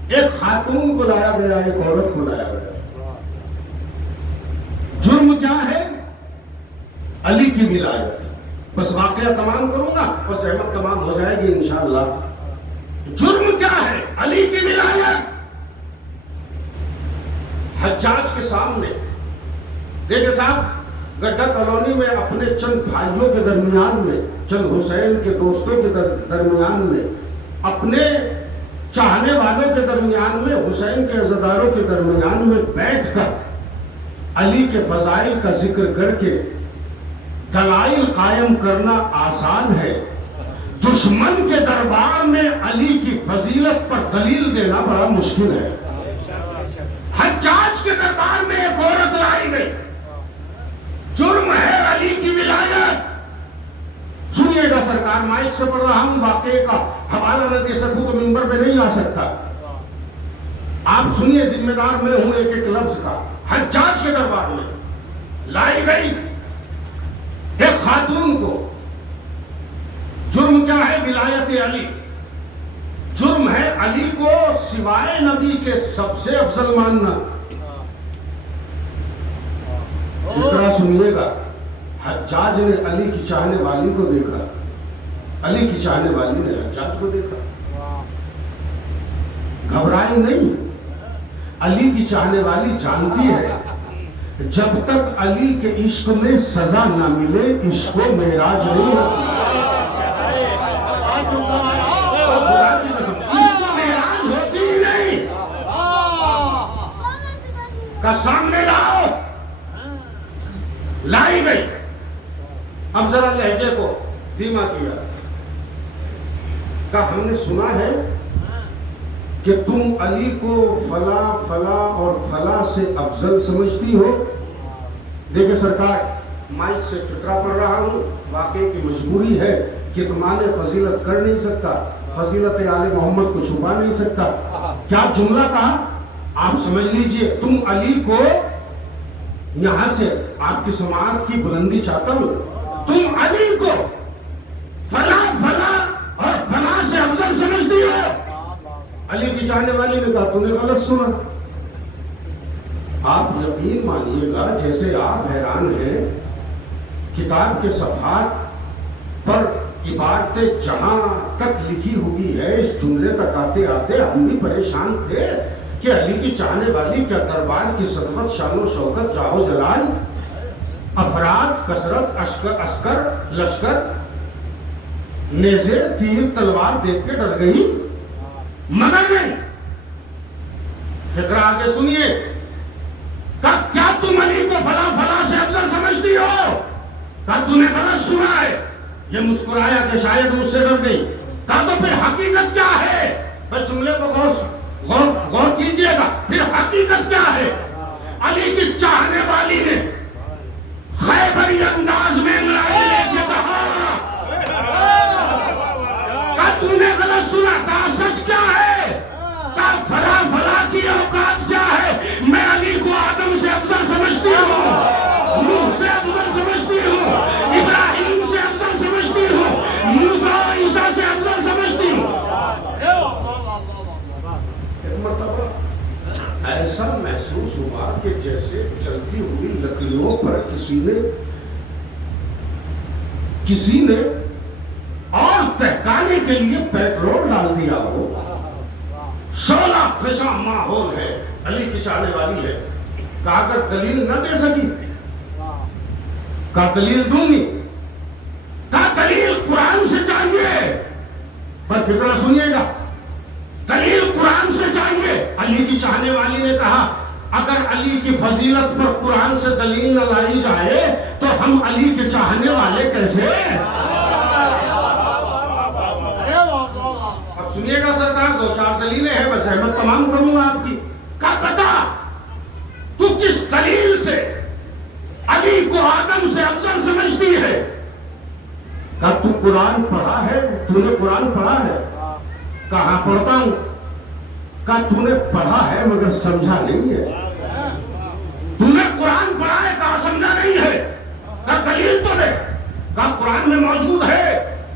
ایک خاتون کو لایا گیا، ایک عورت کو لایا گیا. جرم کیا ہے؟ علی کی ولایت. بس واقعہ تمام کروں گا اور زحمت تمام ہو جائے گی انشاءاللہ. جرم کیا ہے؟ علی کی ولایت. حجاج کے سامنے دیکھیں صاحب، گڈھا کالونی میں اپنے چند بھائیوں کے درمیان میں، چند حسین کے دوستوں کے درمیان میں، اپنے چاہنے والوں کے درمیان میں، حسین کے عزاداروں کے درمیان میں بیٹھ کر علی کے فضائل کا ذکر کر کے دلائل قائم کرنا آسان ہے، دشمن کے دربار میں علی کی فضیلت پر دلیل دینا بڑا مشکل ہے. حجاج کے دربار میں ایک عورت لائی گئی. جرم ہے علی کی ولایت. سنیے گا سرکار، مائک سے پڑھ رہا ہوں، واقعے کا حوالہ نہ دے سکوں تو منبر پہ نہیں آ سکتا. آپ سنیے، ذمہ دار میں ہوں ایک ایک لفظ کا. حجاج کے دربار میں لائی گئی ایک خاتون کو. جرم کیا ہے؟ ولایت علی. جرم ہے علی کو سوائے نبی کے سب سے افضل ماننا. فکرہ سنیے گا. حجاج نے علی کی چاہنے والی کو دیکھا، علی کی چاہنے والی نے حجاج کو دیکھا. گھبرائی نہیں. علی کی چاہنے والی جانتی ہے جب تک علی کے عشق میں سزا نہ ملے عشق و معراج نہیں ہوتی. عشق و معراج ہوتی ہی نہیں. کا سامنے لاؤ. لائی گئی. اب ذرا لہجے کو دھیما کیا. کہ ہم نے سنا ہے کہ تم علی کو فلاں فلاں اور فلاں سے افضل سمجھتی ہو. دیکھیں سرکار، مائک سے فقرہ پڑھ رہا ہوں، واقعے کی مجبوری ہے کہ تمہارے فضیلت کر نہیں سکتا، فضیلت آل محمد کو چھپا نہیں سکتا. کیا جملہ کہا آپ سمجھ لیجئے. تم علی کو، یہاں سے آپ کی سماعت کی بلندی چاہتا ہوں، تم علی کو فلاں فلاں اور فلاں سے افضل سمجھتی ہو. علی کی چاہنے والی نے کہا تم نے غلط سنا. آپ یقین مانیے گا جیسے آپ حیران ہیں. کتاب کے صفحات پر عبارتیں جہاں تک لکھی ہوئی ہے، اس جملے تک آتے آتے ہم بھی پریشان تھے کہ علی کی چاہنے والی کیا دربار کی صدقت، شان و شوکت، جاہ و جلال، افراد، کثرت، عسکر، لشکر، نیزے، تیر، تلوار دیکھ کے ڈر گئی؟ مگر نہیں. فقرہ آگے سنیے. کیا تم علی کو فلاں فلاں سے افضل سمجھتی ہو؟ کہا تم نے غلط سنا ہے. یہ مسکرایا کہ شاید مجھ سے ڈر گئی. کہا تو پھر حقیقت کیا ہے؟ بس جملے کو غور کیجئے گا. پھر حقیقت کیا ہے؟ علی کی چاہنے والی نے خیبری انداز میں انگڑائی لے کے کہا تم نے غلط سنا. کہا سچ کیا ہے؟ کہا فلاں فلاں کی اوقات کیا ہے؟ میں علی کو آدم سے افضل سمجھتی ہوں، نوح سے افضل سمجھتی ہوں، ابراہیم سے افضل سمجھتی ہوں، موسیٰ و عیسیٰ سے افضل سمجھتی ہوں. ایک مرتبہ ایسا محسوس ہوا کہ جیسے چلتی ہوئی لکڑیوں پر کسی نے اور تہکانے کے لیے پیٹرول ڈال دیا ہو. شعلہ فشاں ماحول ہے. علی کی چاہنے والی ہے. کہا اگر دلیل نہ دے سکی، کہا دلیل دوں گی. کہا دلیل قرآن سے چاہیے. پر فکرہ سنیے گا، دلیل قرآن سے چاہیے. علی کی چاہنے والی نے کہا اگر علی کی فضیلت پر قرآن سے دلیل نہ لائی جائے تو ہم علی کے چاہنے والے کیسے؟ اب سنیے گا سرکار، دو چار دلیلیں ہیں، بس احمد تمام کروں گا آپ کی. کہا بتا تو کس دلیل سے علی کو آدم سے افضل سمجھتی ہے؟ کہا تو قرآن پڑھا ہے؟ تو نے قرآن پڑھا ہے؟ کہاں پڑھتا ہوں. کہا تو نے پڑھا ہے مگر سمجھا نہیں ہے. تو نے قرآن پڑھا ہے، کہا سمجھا نہیں ہے. کہا دلیل تو دے. کہا قرآن میں موجود ہے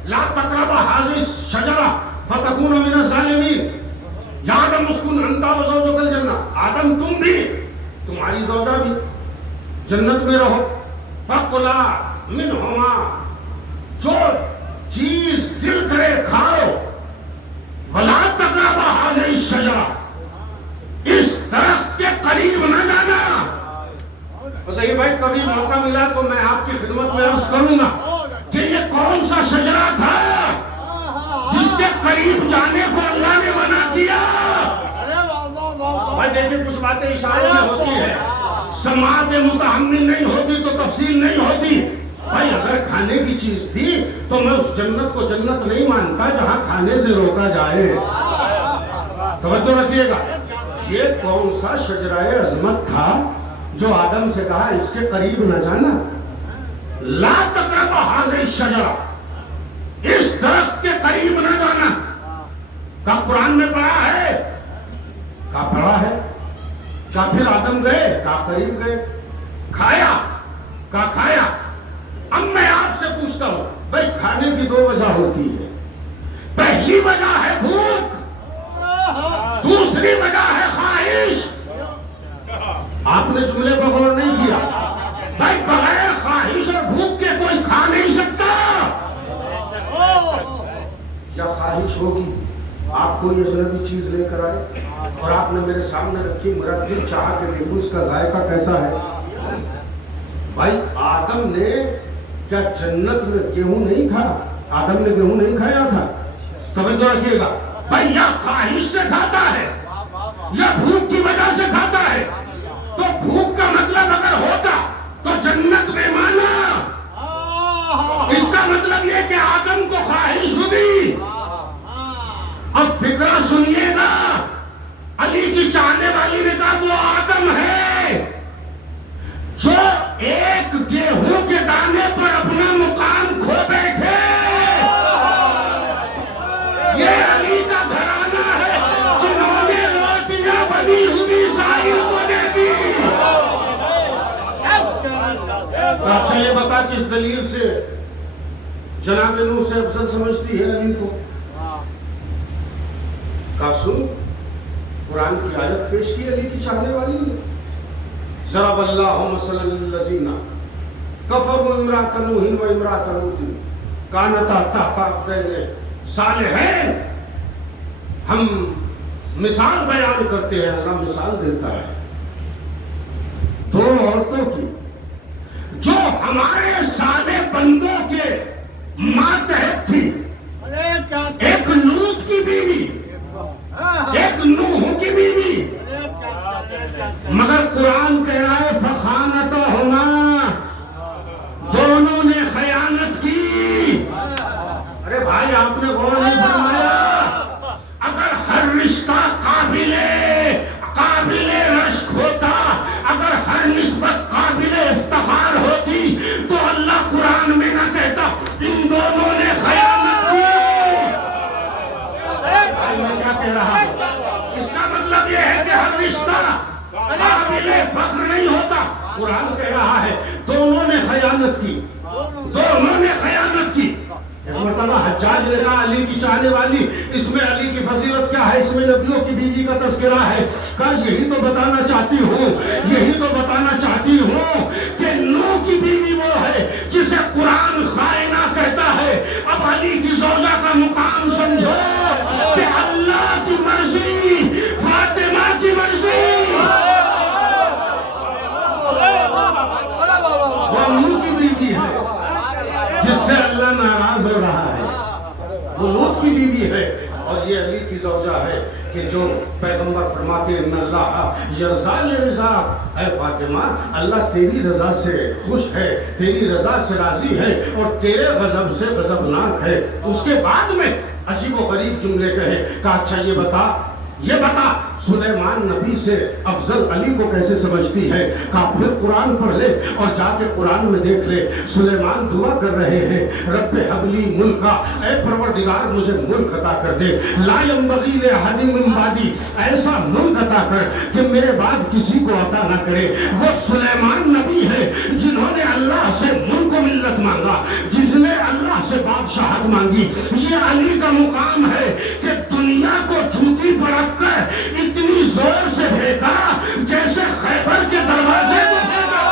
لا تقربا هذه الشجرة فتكون من الظالمین. یا آدم اسکن انت وزوجک الجنہ. آدم تم بھی، تمہاری زوجہ بھی جنت میں رہو. فَقُلَا مِنْهُمَا، جو چیز دل کرے کھاؤ. وَلَا تَقْرَبَا هَذِهِ الشَّجَرَةَ، اس درخت کے قریب نہ جانا. ظہیر بھائی کبھی موقع ملا تو میں آپ کی خدمت میں عرض کروں گا کہ یہ کون سا شجرہ تھا جس کے قریب جانے کو اللہ نے منع کیا. بھائی دیکھیں کچھ باتیں اشاروں میں ہوتی ہے، سماعت متحمل نہیں ہوتی تو تفصیل نہیں ہوتی. بھائی اگر کھانے کی چیز تھی تو میں اس جنت کو جنت نہیں مانتا جہاں کھانے سے روکا جائے. توجہ رکھیے گا. یہ کون سا شجرہ عظمت تھا جو آدم سے کہا اس کے قریب نہ جانا؟ لا تقربوا هذه الشجرہ، اس درخت کے قریب نہ جانا. کہا قرآن میں پڑھا ہے؟ کہا پڑھا ہے. کہا پھر آدم گئے؟ کہا قریب گئے. کھایا؟ کہا کھایا. اب میں آپ سے پوچھتا ہوں بھائی کھانے کی دو وجہ ہوتی ہے. پہلی وجہ ہے بھوک، دوسری وجہ ہے خواہش. آپ نے جملے پر غور نہیں کیا. بھائی بغیر خواہش اور بھوک کے کوئی کھا نہیں سکتا. کیا خواہش ہوگی آپ کوئی اجنبی چیز لے کر آئے اور آپ نے میرے سامنے رکھی، میرا دل چاہا کہ دیکھوں اس کا ذائقہ کیسا ہے؟ بھائی آدم نے کیا جنت میں گیہوں نہیں کھا؟ آدم نے گیہوں نہیں کھایا تھا؟ توجہ رکھیے گا. بھائی یا خواہش سے کھاتا ہے یا بھوک کی وجہ سے کھاتا ہے. تو بھوک کا مطلب اگر ہوتا تو جنت میں مانا. اس کا مطلب یہ کہ آدم کو خواہش ہوگی. اب فکرہ سنیے گا. علی کی چاہنے والی نے کہا وہ آدم ہے جو ایک گیہوں کے دانے پر اپنا مقام کھو بیٹھے. یہ علی کا گھرانہ ہے جنہوں نے روٹیاں بنی ہوئی ساحل کو دے دی. اچھا یہ بتا کس دلیل سے جناب نوح سے افضل سمجھتی ہے علی کو؟ کہا سن قرآن کی آیت پیش کی علی کی چاہنے والی نے. ضرب اللہ مثلا للذین کفروا امرأۃ نوح و امرأۃ لوط کانتا تحت عبدین صالحین. ہم مثال بیان کرتے ہیں، اللہ مثال دیتا ہے دو عورتوں کی جو ہمارے صالح بندوں کے ماتحت تھی. ایک لوط کی بیوی، ایک نوح کی بیوی. مگر قرآن کہہ رہا ہے فخانتہما، دونوں نے خیانت کی. ارے بھائی آپ نے غور نہیں فرمایا؟ اگر ہر رشتہ قابل رشک ہوتا، اگر ہر نسبت قابل افتخار ہوتی تو اللہ قرآن میں نہ کہتا ان دونوں نے خیانت کی. میں کیا کہہ رہا ہوں؟ اس کا مطلب یہ ہے کہ ہر رشتہ قابل فخر نہیں ہوتا. قرآن کہہ رہا ہے دونوں نے خیانت کی، دونوں نے خیانت کی. ایک مرتبہ حجاج نے کہا علی کی چاہنے والی، اس میں علی کی فضیلت کیا ہے؟ اس میں نبیوں کی بیوی کا تذکرہ ہے. کہا یہی تو بتانا چاہتی ہوں، یہی تو بتانا چاہتی ہوں کہ نوح کی بیوی وہ ہے جسے قرآن خائنہ کہتا ہے. اب علی کی زوجہ کا مقام سمجھو کہ اللہ کی مرضی، فاطمہ کی مرضی. وہ نوح کی بیوی ہے جس سے اللہ ناراض ہو رہا ہے. وہ لوط کی بیوی ہے اور یہ علی کی زوجہ ہے کہ جو پیغمبر فرماتے ہیں ان اللہ یرضا لرضا. اے فاطمہ اللہ تیری رضا سے خوش ہے، تیری رضا سے راضی ہے اور تیرے غضب سے غضبناک ہے. اس کے بعد میں عجیب و غریب جملے کہے. کہا اچھا یہ بتا سلیمان نبی سے افضل علی کو کیسے سمجھتی ہے؟ کہا پھر قرآن پڑھ لے اور جا کے قرآن میں دیکھ لے. سلیمان دعا کر رہے ہیں رب حبلی ملکا، اے پروردگار مجھے ملک عطا کر دے. لا ينبغی لأحد من بعدی، ایسا ملک عطا کر کہ میرے بعد کسی کو عطا نہ کرے. وہ سلیمان نبی ہے جنہوں نے اللہ سے ملک و ملت مانگا، جس نے اللہ سے بادشاہت مانگی. یہ علی کا مقام ہے کہ دنیا کو جوتی پر رکھ کر اتنی زور سے پھینکا جیسے خیبر کے دروازے کو پھینکا.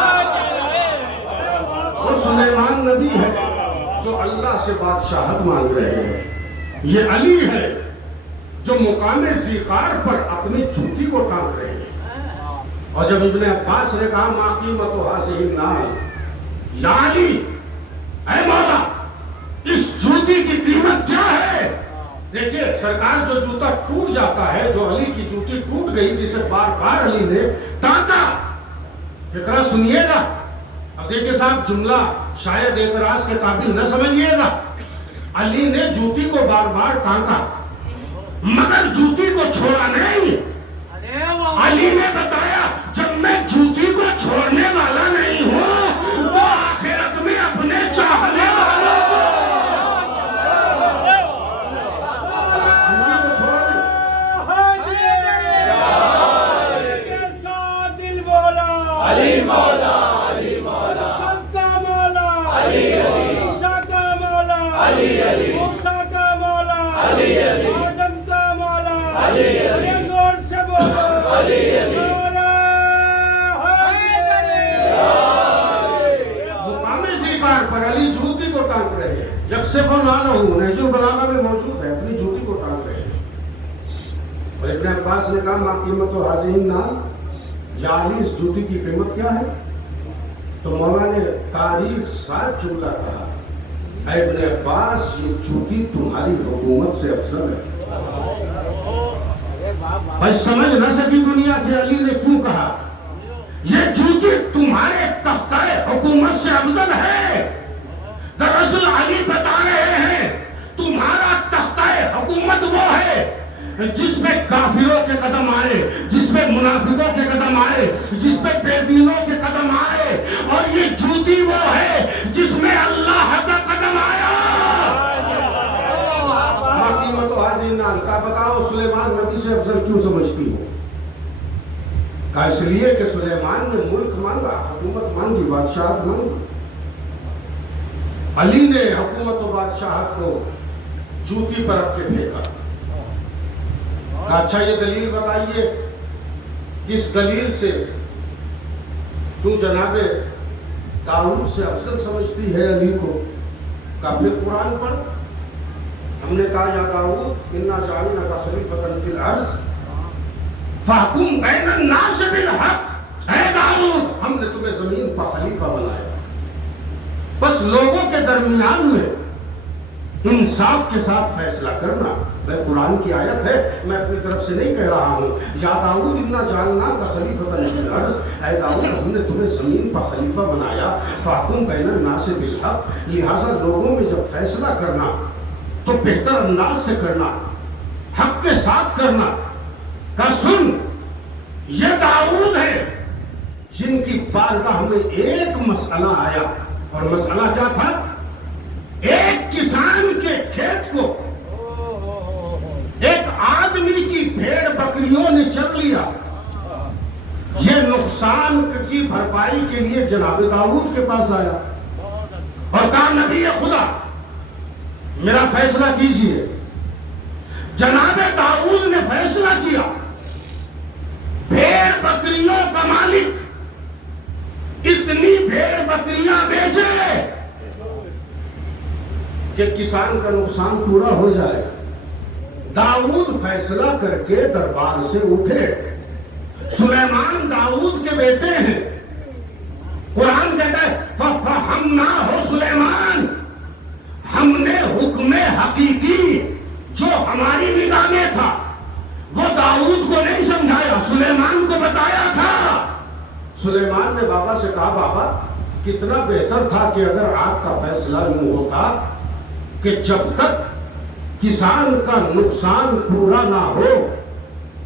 وہ سلیمان نبی ہے جو اللہ سے بادشاہت مانگ رہے ہیں. یہ علی ہے جو مقام ذیقار پر اپنی جوتی کو ٹانک رہے ہیں. اور جب ابن عباس نے کہا ما قیمت هذه النعل، یا علی اے مولا اس جوتی کی قیمت کیا ہے؟ دیکھیے سرکار جو جوتا ٹوٹ جاتا ہے، جو علی کی جوتی ٹوٹ گئی جسے بار بار علی نے ٹانکا. فکرہ سنیے گا. اب دیکھیے صاحب جملہ شاید اعتراض کے قابل نہ سمجھیے گا، علی نے جوتی کو بار بار ٹانکا مگر جوتی کو چھوڑا نہیں۔ علی نے بتایا جب میں جوتی کو چھوڑنے والا نہیں ہوں تو آخرت میں اپنے چاہنے والوں کو علی مولا علی مولا سب کا مولا علی علی عیسیٰ کا مولا علی علی موسیٰ کا مولا علی علی آدم کا مولا علی علی بڑے زور سے بولو علی علی مقام ذکر پر علی جوتی کو ٹانک رہے ہیں۔ یکسف نالہ نہج البلاغہ میں موجود ہے، اپنی جوتی کو ٹانک رہے ہیں۔ اور ابن عباس نے کہا ما قیمت و حاضر نال، جعلی اس جوتی کی قیمت کیا ہے؟ تو مولا نے تاریخ ساتھ جملہ کہا، اے ابن عباس یہ جوتی تمہاری حکومت سے افضل ہے۔ بس سمجھ نہ سکی دنیا کہ علی نے کیوں کہا یہ جوتی تمہارے تختہ حکومت سے افضل ہے۔ دراصل علی بتا رہے ہیں تمہارا تختہ حکومت وہ ہے جس پہ کافروں کے قدم آئے، جس پہ منافقوں کے قدم آئے، جس پہ بے دینوں کے قدم آئے، اور یہ جوتی وہ ہے جس میں اللہ کا قدم آیا۔ قیمت و حاضر نال کا بتاؤ سلیمان نبی سے افضل کیوں سمجھتی ہو؟ کہا اس لیے کہ سلیمان نے ملک مانگا، حکومت مانگی، بادشاہت مانگی۔ علی نے حکومت و بادشاہت کو جوتی پر رکھ کے پھینکا۔ کہا اچھا یہ دلیل بتائیے کس دلیل سے تو جناب داؤد سے افضل سمجھتی ہے علی کو؟ کہا پھر قرآن پڑھ۔ ہم نے کہا یا داؤد انا جعلناک خلیفۃ فی الارض فاحکم بین الناس بالحق، اے داؤد ہم نے تمہیں زمین پر خلیفہ بنایا، بس لوگوں کے درمیان میں انصاف کے ساتھ فیصلہ کرنا۔ میں قرآن کی آیت ہے، میں اپنی طرف سے نہیں کہہ رہا ہوں۔ یا داؤد انا جعلناک خلیفۃ فی الارض، اے داؤد ہم نے تمہیں زمین پر خلیفہ بنایا، فاحکم بین الناس بالحق، لہٰذا لوگوں میں جب فیصلہ کرنا تو بہتر انداز سے کرنا، حق کے ساتھ کرنا۔ کہ سن یہ داؤد ہے جن کی بارگاہ میں ایک مسئلہ آیا، اور مسئلہ کیا تھا؟ ایک کسان کے کھیت کو ایک آدمی کی بھیڑ بکریوں نے چر لیا۔ یہ نقصان کی بھرپائی کے لیے جناب داؤد کے پاس آیا اور کہا نبی خدا میرا فیصلہ کیجئے۔ جناب داؤد نے فیصلہ کیا، بھیڑ بکریوں کا مالک اتنی بھیڑ بکریاں بیچے کہ کسان کا نقصان پورا ہو جائے۔ داؤد فیصلہ کر کے دربار سے اٹھے۔ سلیمان داؤد کے بیٹے ہیں۔ قرآن کہتا ہے فَفَهَمْنَاهُ سلیمان، ہم نے حکم حقیقی جو ہماری نگاہ میں تھا وہ داؤد کو نہیں سمجھایا، سلیمان کو بتایا تھا۔ سلیمان نے بابا سے کہا بابا کتنا بہتر تھا کہ اگر آپ کا فیصلہ یوں ہوتا کہ جب تک کسان کا نقصان پورا نہ ہو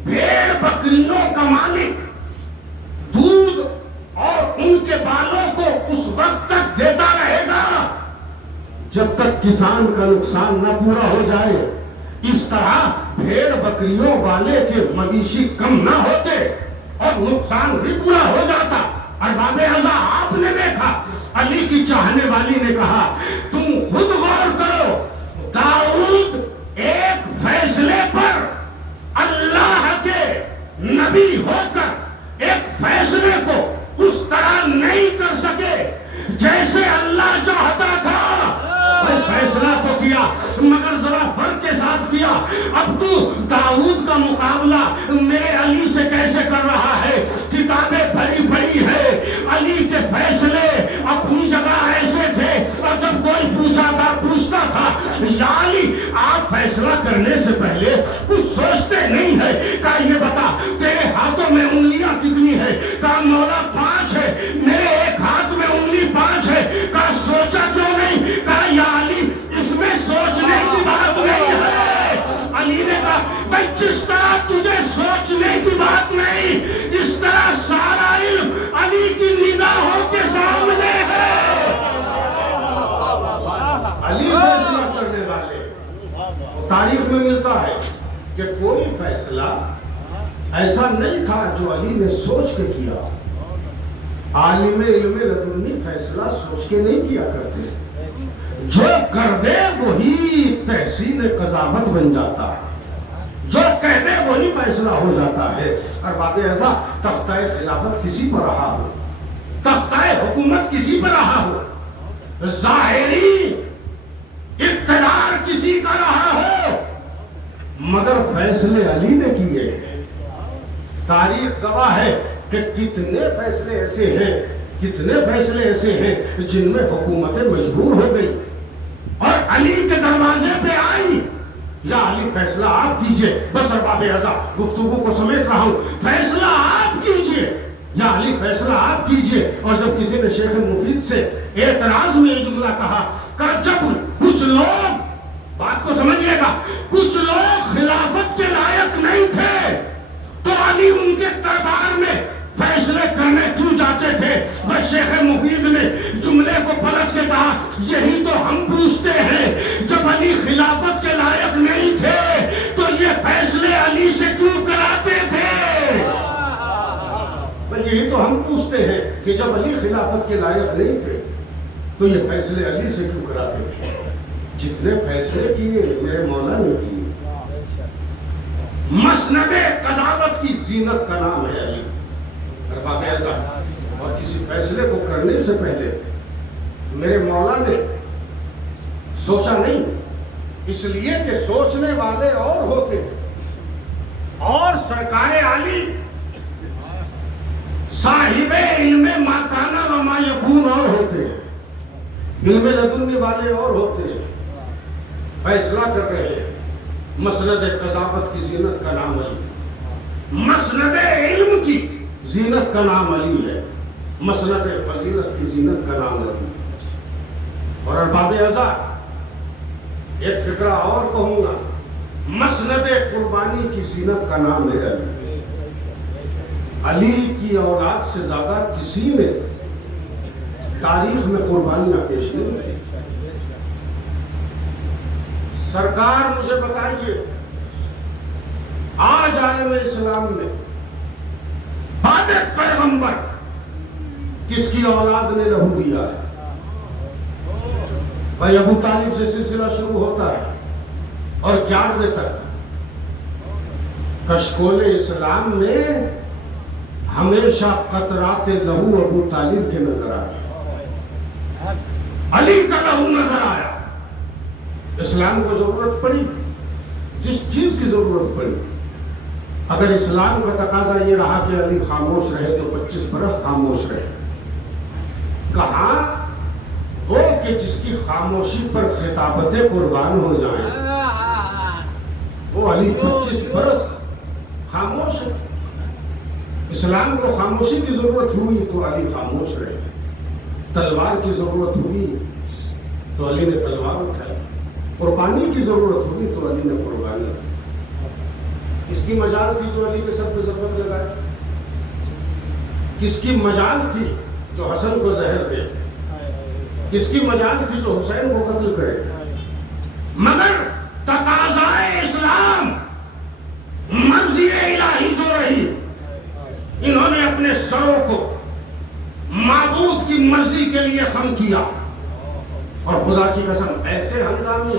بھیڑ بکریوں کا مالک دودھ اور ان کے بالوں کو اس وقت تک دیتا رہے گا جب تک کسان کا نقصان نہ پورا ہو جائے۔ اس طرح بھیڑ بکریوں والے کے مویشی کم نہ ہوتے اور نقصان بھی پورا ہو جاتا۔ ارباب ازا آپ نے دیکھا، علی کی چاہنے والی نے کہا تم خود غور کرو، داؤد ایک فیصلے پر اللہ کے نبی ہو کر ایک فیصلے کو اس طرح نہیں کر سکے جیسے اللہ چاہتا تھا۔ فیصلہ تو کیا مگر ذرا فرق کے ساتھ کیا۔ اب تو داؤد کا مقابلہ میرے علی سے کیسے کر رہا ہے؟ کتابیں بھری بھری ہے، علی کے فیصلے اپنی جگہ ایسے تھے، اور جب کوئی پوچھتا تھا یا علی آپ فیصلہ کرنے سے پہلے کچھ سوچتے نہیں ہے؟ کہا یہ بتا تیرے ہاتھوں میں انگلیاں کتنی ہے؟ کہا مولا 5 ہے، میرے ایک ہاتھ میں انگلی 5 ہے۔ کہا سوچ جس طرح تجھے سوچنے کی بات نہیں، اس طرح سارا علم علی کی نگاہوں کے سامنے ہے۔ علی فیصلہ کرنے والے۔ تاریخ میں ملتا ہے کہ کوئی فیصلہ ایسا نہیں تھا جو علی نے سوچ کے کیا۔ عالم علم لدنی فیصلہ سوچ کے نہیں کیا کرتے، جو کر دے وہی تحسین قضاوت بن جاتا ہے، جو کہہ دے وہی فیصلہ ہو جاتا ہے۔ اور باب ایسا تختہ خلافت کسی پر رہا ہو، تختہ حکومت کسی پر رہا ہو، ظاہری اقتدار کسی کا رہا ہو، مگر فیصلے علی نے کیے۔ تاریخ گواہ ہے کہ کتنے فیصلے ایسے ہیں جن میں حکومتیں مجبور ہو گئی اور علی کے دروازے پہ آئی، یا علی فیصلہ آپ کیجئے۔ بس ارباب اعضاء گفتگو کو سمیٹ رہا ہوں، فیصلہ آپ کیجئے یا علی فیصلہ آپ کیجئے۔ اور جب کسی نے شیخ مفید سے اعتراض میں یہ جملہ کہا، جب کچھ لوگ، بات کو سمجھئے گا، کچھ لوگ خلافت کے لائق نہیں تھے تو علی ان کے دربار میں فیصلے کرنے کیوں جاتے تھے؟ بس شیخ مفید نے جملے کو پلٹ کے کہا، یہی تو ہم پوچھتے ہیں، جب علی خلافت کے لائق نہیں تھے تو یہ فیصلے علی سے کیوں کراتے تھے؟ یہی تو ہم پوچھتے ہیں کہ جب علی خلافت کے لائق نہیں تھے تو یہ فیصلے علی سے کیوں کراتے تھے؟ جتنے فیصلے کیے میرے مولا نے کیے۔ مسند قضاوت کی زینت کا نام ہے علی۔ ارباب ایسا، اور کسی فیصلے کو کرنے سے پہلے میرے مولا نے سوچا نہیں، اس لیے کہ سوچنے والے اور ہوتے ہیں، اور سرکار علی صاحب علم ما کان و ما یکون اور ہوتے ہیں، علم لدنی والے اور ہوتے ہیں، فیصلہ کر رہے ہیں۔ مسند قضاوت کی زینت کا نام علی، مسند علم کی زینت کا نام علی ہے، مسند فضیلت کی زینت کا نام علی۔ اور ارباب اعضاء ایک فقرہ اور کہوں گا، مسند قربانی کی زینت کا نام ہے علی۔ علی کی اولاد سے زیادہ کسی نے تاریخ میں قربانیاں پیش نہیں کی۔ سرکار مجھے بتائیے، آج عالم اسلام میں بعد پیغمبر کس کی اولاد نے لہو دیا ہے؟ بھائی ابو طالب سے سلسلہ شروع ہوتا ہے اور 11ویں تک کشکول اسلام میں ہمیشہ قطرات لہو ابو طالب کے نظر آئے، علی کا لہو نظر آیا۔ اسلام کو ضرورت پڑی، جس چیز کی ضرورت پڑی، اگر اسلام کا تقاضا یہ رہا کہ علی خاموش رہے تو 25 برس خاموش رہے۔ کہاں وہ کہ جس کی خاموشی پر خطابتیں قربان ہو جائیں، وہ علی 25 برس خاموش ہے۔ اسلام کو خاموشی کی ضرورت ہوئی تو علی خاموش رہے، تلوار کی ضرورت ہوئی تو علی نے تلوار اٹھائی، قربانی کی ضرورت ہوئی تو علی نے قربانی۔ کس کی مجال تھی جو علی کے سر پہ ضربت لگائے؟ کس کی مجال تھی جو حسن کو زہر دے؟ کس کی مجال تھی جو حسین کو قتل کرے؟ مگر تقاضائے اسلام، مرضی الہی جو رہی، انہوں نے اپنے سروں کو معبود کی مرضی کے لیے خم کیا۔ اور خدا کی قسم ایسے ہنگامی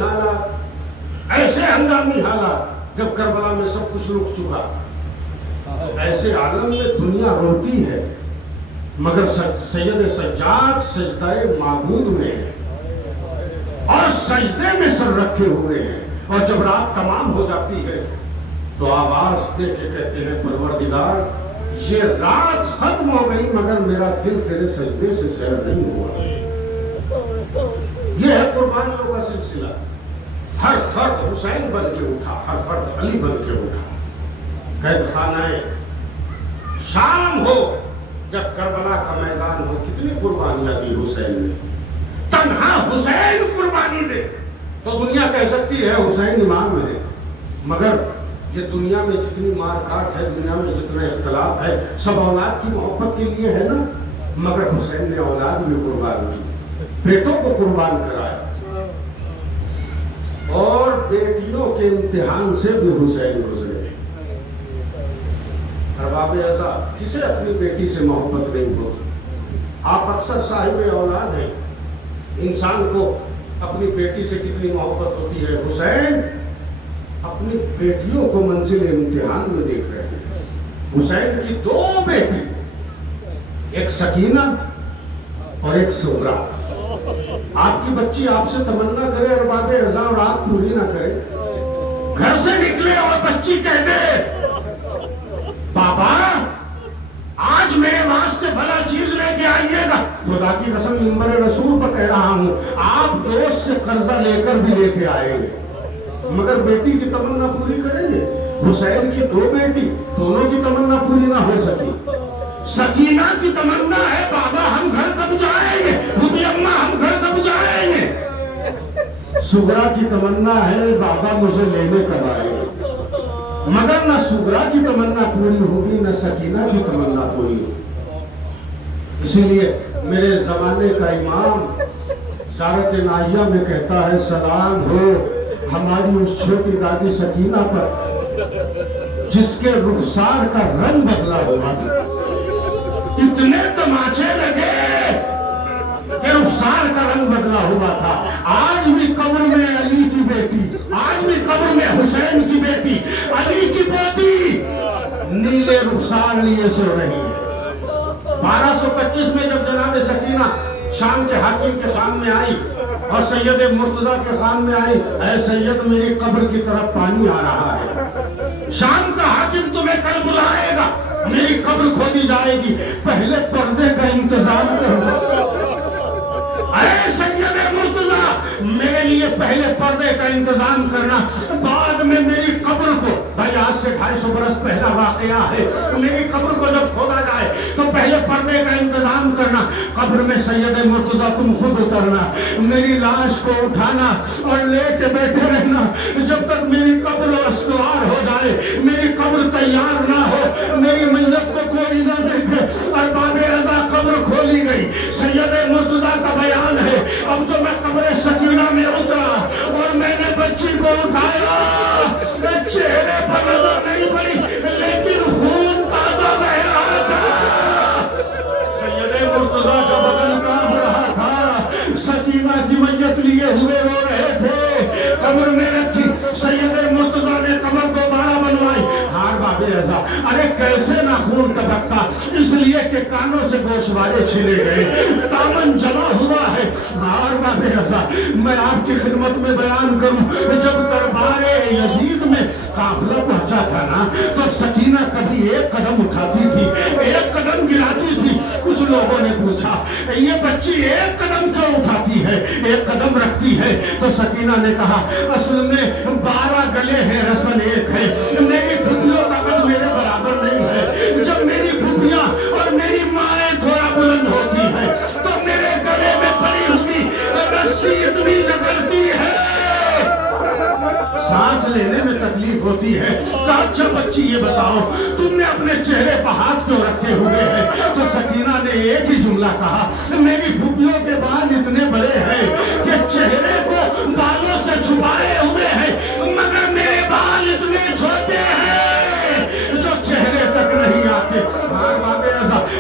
حالات جب کربلا میں سب کچھ رک چکا، ایسے عالم میں دنیا روتی ہے، مگر سید سجاد سجدہ معبود میں ہے اور سجدے میں سر رکھے ہوئے ہیں، اور جب رات تمام ہو جاتی ہے تو آواز دے کے کہتے ہیں پروردگار یہ رات ختم ہو گئی مگر میرا دل تیرے سجدے سے سیر نہیں ہوا۔ یہ ہے قربانیوں کا سلسلہ۔ ہر فرد حسین بن کے اٹھا، ہر فرد علی بن کے اٹھا۔ قید خانہ شام ہو، جب کربلا کا میدان ہو، کتنی قربانیاں دی حسین نے۔ تنہا حسین قربانی دے تو دنیا کہہ سکتی ہے حسین امام ہے، مگر یہ دنیا میں جتنی مار کاٹ ہے، دنیا میں جتنا اختلاف ہے، سب اولاد کی محبت کے لیے ہے نا، مگر حسین نے اولاد میں قربان کی، بیٹوں کو قربان کرایا، اور بیٹیوں کے امتحان سے بھی حسین گزرے۔ ارباب اعضا، کسے اپنی بیٹی سے محبت نہیں ہوتی؟ آپ اکثر صاحب اولاد ہیں، انسان کو اپنی بیٹی سے کتنی محبت ہوتی ہے۔ حسین اپنی بیٹیوں کو منزل امتحان میں دیکھ رہے ہیں۔ حسین کی 2 بیٹی، ایک سکینہ اور ایک سغرا۔ آپ کی بچی آپ سے تمنا کرے ارباب اعضا اور آپ پوری نہ کرے، گھر سے نکلے اور بچی کہہ دے بابا آج میرے واسطے بھلا چیز لے کے آئیے گا، خدا کی قسم ممبر رسول پر کہہ رہا ہوں، آپ دوست سے قرضہ لے کر بھی لے کے آئیں گے، مگر بیٹی کی تمنا پوری کریں گے؟ حسین کی 2 بیٹی، دونوں کی تمنا پوری نہ ہو سکی۔ سکینہ کی تمنا ہے بابا ہم گھر کب جائیں گے، بھوبی اماں ہم گھر کب جائیں گے۔ سغرا کی تمنا ہے بابا مجھے لینے کب آئیں گے، مگر نہ سغرا کی تمنا پوری ہوگی نہ سکینہ کی تمنا پوری ہوگی۔ اسی لیے میرے زمانے کا امام زیارت نائیہ میں کہتا ہے سلام ہو ہماری اس چھوٹی دادی سکینہ پر جس کے رخسار کا رنگ بدلا ہوا تھا، اتنے تماچے لگے کہ رخسار کا رنگ بدلا ہوا تھا۔ آج بھی قبر میں علی کی بیٹی، آج بھی قبر میں حسین کی بیٹی، علی کی پوتی نیلے رخسار لیے سو رہی ہے۔ 1225 میں جب جناب سکینہ شام کے حاکم کے خان میں آئی اور سید مرتضیٰ کے خان میں آئی، اے سید میری قبر کی طرف پانی آ رہا ہے، شام کا حاکم تمہیں کل بلائے گا، میری قبر کھودی جائے گی، پہلے پردے کا انتظام کرو۔ اے سید مرتضیٰ میرے لیے پہلے پردے کا انتظام کرنا، بعد میں میری قبر کو، بھائی آج سے 250 برس پہلا واقعہ ہے، میری قبر کو جب کھودا جائے تو پہلے پردے کا انتظام کرنا، قبر میں سید مرتضیٰ تم خود اترنا، میری لاش کو اٹھانا اور لے کے بیٹھے رہنا جب تک میری قبر استوار ہو جائے، میری قبر تیار نہ ہو، میری میت کو کوئی نہ دیکھے۔ ارباب اعضا قبر کھولی گئی، سید مرتضیٰ کا بیان ہے، اب جو میں قبر سکینہ میں اترا اور میں نے بچی کو اٹھایا، چہرے پر نظر نہیں پڑی لیکن خون تازہ بہ رہا تھا، سید مرتضیٰ کا بدن کانپ رہا تھا، سکینہ کی میت لیے ہوئے رو رہے تھے، قبر میں رکھی، سید مرتضیٰ نے قبر دوبارہ بنوائی۔ ارباب اعضا ارے کیسے نہ خون ٹپکتا، اس لیے کہ کانوں سے گوشوارے چھیلے گئے، دامن جلا ہوا ہے۔ ارباب اعضا میں آپ کی خدمت میں بیان کروں، جب دربار یزید میں قافلہ پہنچا تھا نا تو سکینہ کبھی ایک قدم اٹھاتی تھی، ایک قدم گراتی تھی، کچھ لوگوں نے پوچھا یہ بچی ایک قدم کیوں اٹھاتی ہے، ایک قدم رکھتی ہے؟ تو سکینہ نے کہا اصل میں 12 گلے ہیں رسن ایک ہے، میری پھوپھیوں کا قد میرے برابر نہیں ہے، جب میری پھوپھیاں اور میری مائیں تھوڑا بلند ہوتی ہے تو میرے گلے میں پڑی ہوئی رسی اتنی جگلتی ہے، سانس لینے میں تکلیف ہوتی ہے۔ تو اچھا بچی یہ بتاؤ تم نے اپنے چہرے پر ہاتھ کیوں رکھے ہوئے ہیں؟ تو سکینہ نے ایک ہی جملہ کہا میری پھوپھیوں کے بال اتنے بڑے ہیں کہ چہرے کو بالوں سے چھپائے ہوئے ہیں، مگر میرے بال اتنے چھوٹے ہیں جو چہرے تک نہیں آتے۔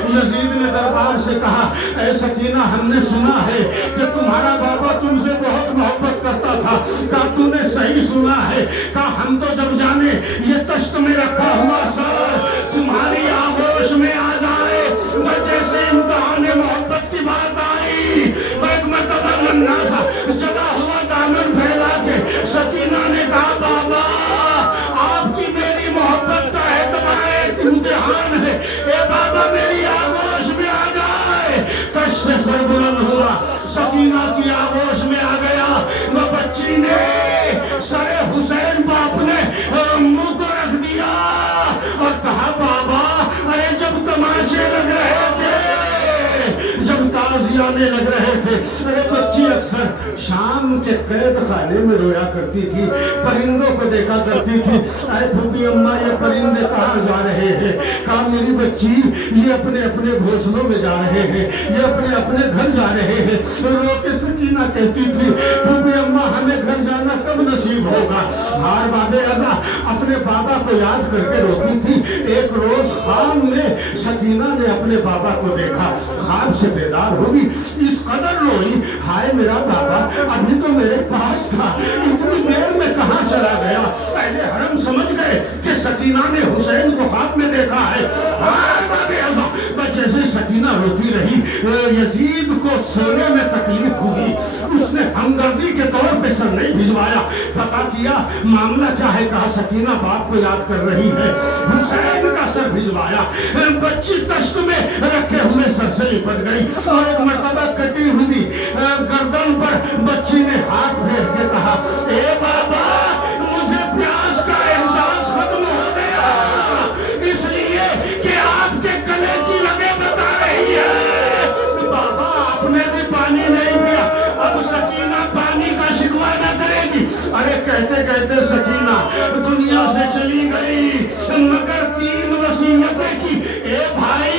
یزید نے دربار سے کہا اے سکینہ ہم نے سنا ہے کہ تمہارا بابا تم سے بہت محبت کرتا تھا، کہا تو نے صحیح سنا ہے، کہا ہم تو جب جانے یہ تشت میں رکھا ہوا سر تمہاری آغوش میں آ جائے، جیسے امتحان محبت کی بات آئی ایک مرتبہ ننھا سا جلا ہوا دامن پھیلا کے سکینہ نے کہا بابا آپ کی میری محبت کا اعتبار امتحان ہے، اے بابا میری آغوش میں آ جائے۔ تشت سے سر بلند ہوا، سکینہ کی آغوش میں آ گیا، وہ بچی نے سر حسین باپ نے منہ کو رکھ دیا اور کہا بابا ارے جب تمام رونے لگ رہے تھے. ارے بچی اکثر شام کے قید خانے میں رویا کرتی تھی, پرندوں کو دیکھا کرتی تھی. اے پھوپھی اماں یہ پرندے کہاں جا رہے ہیں؟ کہا میری بچی یہ اپنے اپنے گھونسلوں میں جا رہے ہیں, یہ اپنے اپنے گھر جا رہے ہیں. رو کے سکینہ کہتی تھی پھوپھی اماں ہمیں گھر جانا کب نصیب ہوگا؟ ہار باب ازا اپنے بابا کو یاد کر کے روتی تھی. ایک روز خواب میں سکینہ نے اپنے بابا کو دیکھا, خواب سے بیدار ہوگی, اس قدر روئی ہائے میرا بابا ابھی تو میرے پاس تھا, اتنی دیر میں کہاں چلا گیا؟ اہل حرم سمجھ گئے کہ سکینہ نے حسین کو خواب میں دیکھا ہے. ہائے باب ازا بس جیسے سکینہ روتی رہی, یزید کو سونے میں تکلیف ہوئی. اس نے ہمدردی کے طور پہ سر نہیں بھجوایا, پتا کیا معاملہ کیا ہے, کہا سکینہ باپ کو یاد کر رہی ہے. حسین کا سر بھجوایا, بچی تشت میں رکھے ہوئے سر سے لپٹ گئی اور ایک مرتبہ کٹی ہوئی گردن پر بچی نے ہاتھ پھیر کے کہا اے بابا مجھے پیاس کا احساس ختم ہو گیا, اس لیے کہ آپ کے گلے کی لگے بتا رہی ہے. بابا آپ نے بھی پانی نہیں پیا, اب سکینہ پانی کا شکوہ نہ کرے گی. ارے کہتے کہتے سکینہ دنیا سے چلی گئی, مگر 3 وصیتیں کی. اے بھائی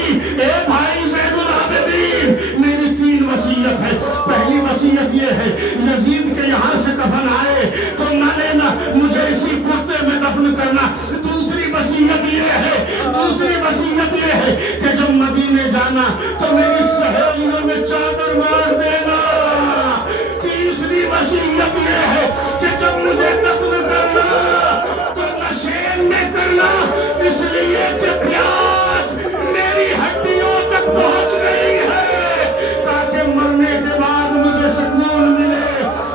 زین العابدین میری 3 وصیت ہے. پہلی وصیت یہ ہے یزید کے یہاں سے دفن آئے تو نہ لینا, مجھے اسی کرتے میں دفن کرنا. دوسری وصیت یہ ہے کہ جب مدینے جانا تو میری سہیلیوں میں چادر مار دینا. تیسری وصیت یہ ہے کہ جب مجھے دفن کرنا تو نشین میں کرنا, اس لیے کہ پیاس میری ہڈیوں تک پہنچ گئی ہے تاکہ مرنے کے بعد مجھے سکون ملے.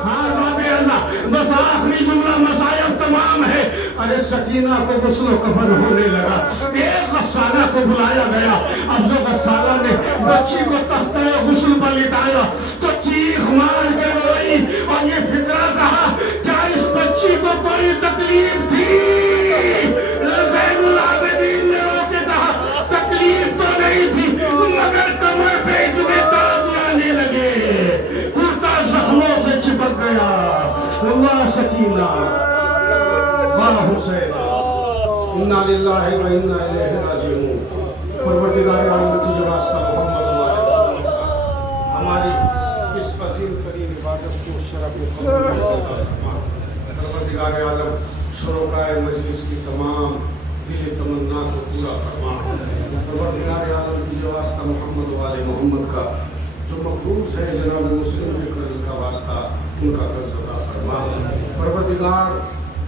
ہاں باب ازا بس آخری جملہ مصائب تمام ہے. ارے سکینہ کو غسل و کفن ہونے لگا, ایک غسالہ کو بلایا گیا. اب جو غسالہ نے بچی کو تختہ غسل پر لٹایا تو چیخ مار کے روئی اور یہ فکرہ کہا کیا اس بچی کو کوئی تکلیف تھی؟ زین العابدین نے رو کے کہا تکلیف تو نہیں تھی, مگر کمر پہ اتنے تازے آنے لگے, کرتا زخموں سے چپک گیا. واہ سکینہ واہ حسین, انا للہ و انا الیہ راجعون. پروردگار عالم تجھے واسطہ محمد والے ہماری اس عظیم ترین عبادت کو شرف و فضل عطا فرما. پروردگار عالم شرکائے مجلس کی تمام دل تمنا کو پورا فرما. پروردگار عالم تجھے واسطہ محمد والے محمد کا جو مقروض ہے جناب مسلم کے قرض کا واسطہ ان کا قرض عطا فرما. پروردگار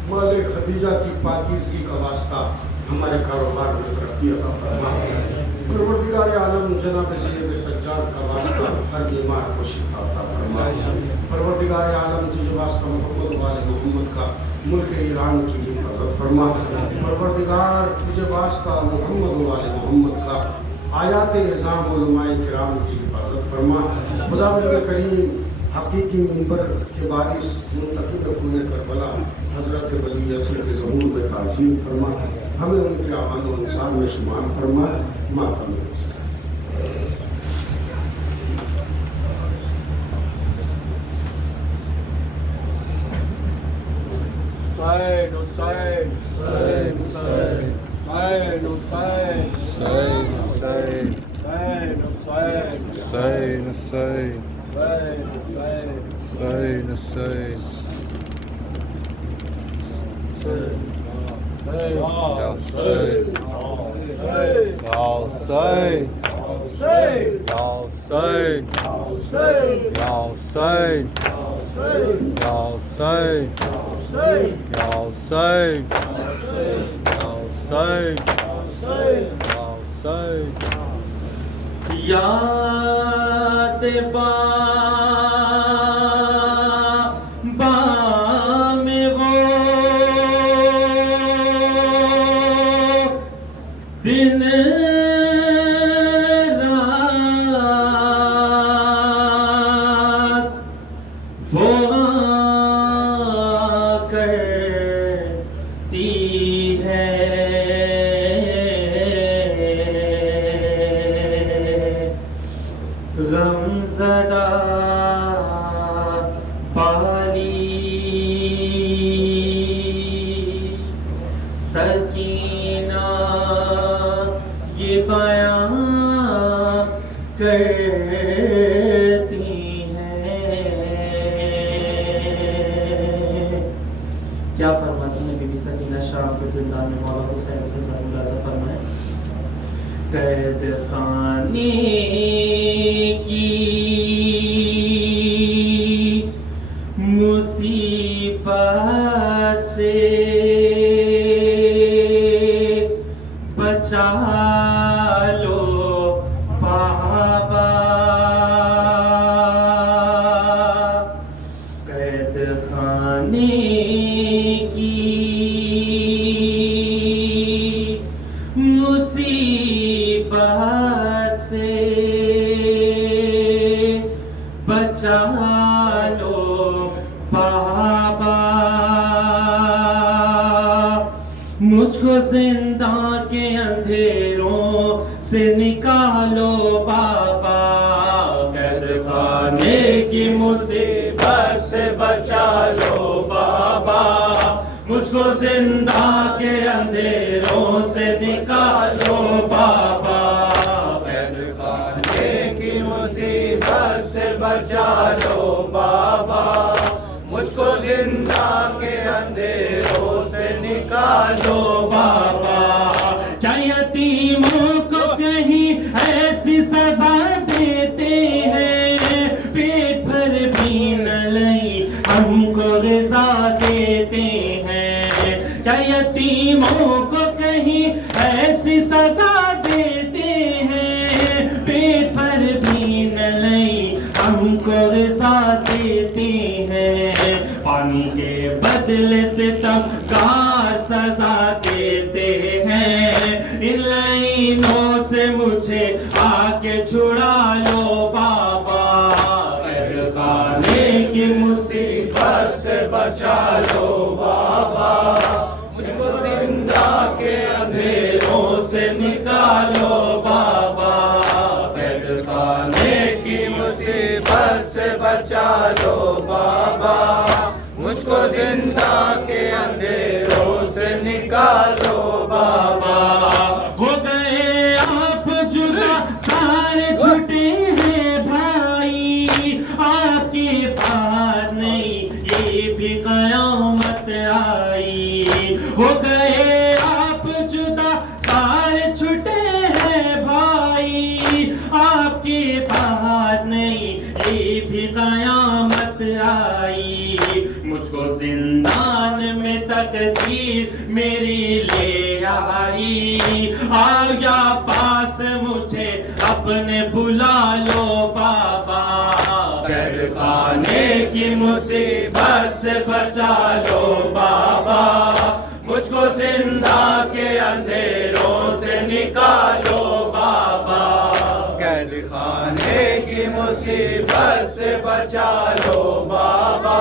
مال خدیجہ کی پاکیزگی کا واسطہ ہمارے کاروبار میں ترقی عطا فرما. پروردگار عالم جناب سید سجاد کا واسطہ ہر بیمار کو شفا عطا فرما. پروردگار عالم تجھے واسطہ محمد والے محمد کا ملک ایران کی حفاظت فرما. پروردگار تجھے واسطہ محمد والے محمد کا آیات اعظام علماء کرام کی حفاظت فرما. خداوند کریم حقیقی منبر کے وارث منتخب خون کربلا حضرت ولی اصل کے ظہور میں تعظیم فرما. ہمیں ان کے اعمال و انصار میں شمار فرما. ماتم حسین حسین حسین حسین حسین حسین حسین حسین حسین یاد میں وہ دن رات وہ کرتی ہے غم زدہ کرتی ہیں. کیا فرماتی ہیں بی بی سکینہ شام کے زندان میں مولا حسین سے ضرور لازم فرمائیں. قید خانے کی مصیبت سے بچا لو بابا. قید خانے کی مصیبت سے بچا لو بابا. مجھ کو زندان کے اندھیروں سے نکالو بابا. قید خانے کی مصیبت سے بچا لو بابا. مجھ کو زندان کے اندھیروں سے نکالو بابا. قید خانے کی مصیبت سے بچا لو بابا. مجھ کو زندان کے اندھیروں سے نکالو بابا. کیا یتیموں کو کہیں ایسی سزا دیتے ہیں پیٹ بھر بھی نہ لیں ہم کو غذا دیتے ہیں. کیا یتیموں کو کہیں ایسی سزا دیتے ہیں پیٹ بھر بھی نہ لیں ہم کو غذا دیتے ہیں. پانی کے بدلے سے طبقار سزا دیتے ہیں. ان لائنوں سے مجھے آ کے چھڑا لو بابا. قید خانے کی مصیبت سے بچا لو بابا. مجھ کو زندہ کے اندھیروں سے نکالو بابا. قید خانے کی مصیبت سے بچا لو بابا. مجھ کو زندہ کے اندھیروں سے نکالو بابا. ہو گئے آپ جدا سارے چھٹے ہیں بھائی. آپ کی بات نہیں یہ بھی قیامت آئی. ہو گئے آپ جدا سارے چھٹے ہیں بھائی. آپ کی بات نہیں یہ بھی قیامت آئی. مجھ کو زندان میں تقدیر میری لے آئی. آیا پاس مجھے اپنے بلا لو بابا. قید خانے کی مصیبت سے بچا لو بابا. مجھ کو زندہ کے اندھیروں سے نکالو بابا. قید خانے کی مصیبت سے بچا لو بابا.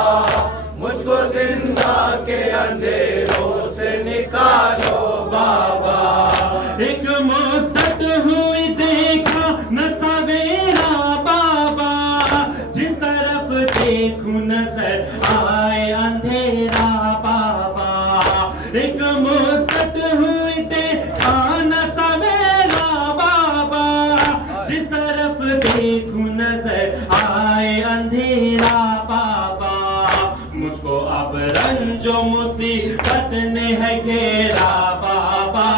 مجھ کو زندہ کے اندھیروں سے نکالو بابا. ایک مدت ہوئی دیکھا نہ سویرا بابا. جس طرف دیکھوں نظر آئے اندھیرا بابا. ایک مدت ہوئی دیکھا نہ سویرا بابا. جس طرف دیکھوں نظر آئے اندھیرا بابا. مجھ کو اب رنج و مصیبت نے ہے گھیرا بابا.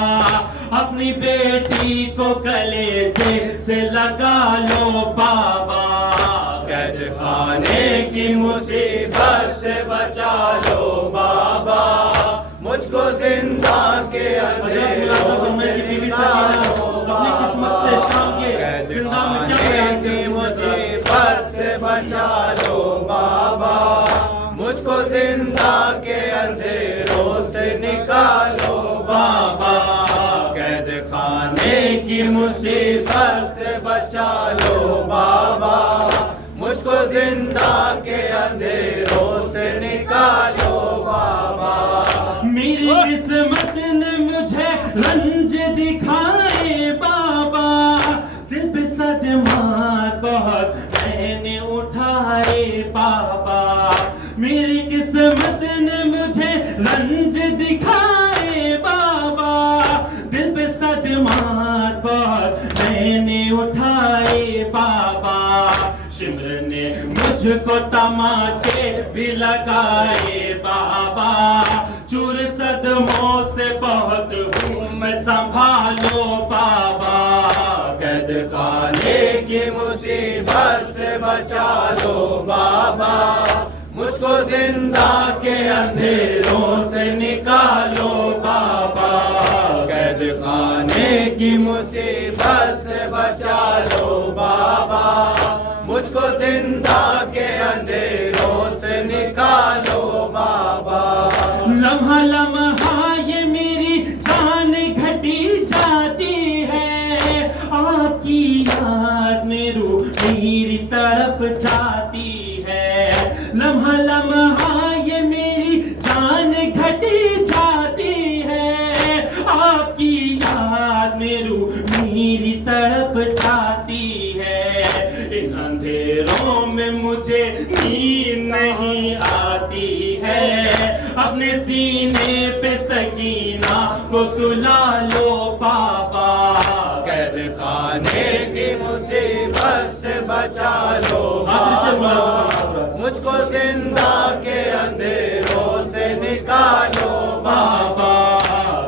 اپنی بیٹی کو کلیجے سے لگا لو بابا. قید خانے کی مصیبت سے بچا لو بابا. مجھ کو زندہ کے اندھیروں سے نکالو بابا. قید خانے کی مصیبت سے بچا لو بابا. مجھ کو زندہ کے اندھیروں سے نکالو بابا. قید خانے کی مصیبت سے بچا لو بابا. مجھ کو زندہ کے اندھیروں سے نکالو بابا. میری قسمت نے مجھے رنج دکھائے بابا. دل پہ صدمات بہت میں نے اٹھائے بابا. میری قسمت نے مجھے رنج دکھائے بابا. دل پہ صدمات بہت میں نے اٹھائے کو تماچے بھی لگائے بابا، چور صدموں سے بہت ہوں میں سنبھالو بابا، قید خانے کی مصیبت سے بچا لو بابا، مجھ کو زندہ کے اندھیروں سے نکالو بابا، قید خانے کی مصیبت سے بچا لو بابا، مجھ کو زندہ کے اندھیروں سے نکالو بابا، لمحہ لمحہ یہ میری جان گھٹی جاتی ہے، آپ کی یاد میں روح میری تڑپ جاتی ہے، لمحہ لمحہ یہ میری جان گھٹی جاتی ہے، آپ کی یاد میں روح میری تڑپ جاتی ہے، ان اندھیروں میں مجھے نیند نہیں آتی ہے، اپنے سینے پہ سکینہ کو سلا لو بابا، قید خانے کی مصیبت سے بچا لو بابا، مجھ کو زندہ کے اندھیروں سے نکالو بابا،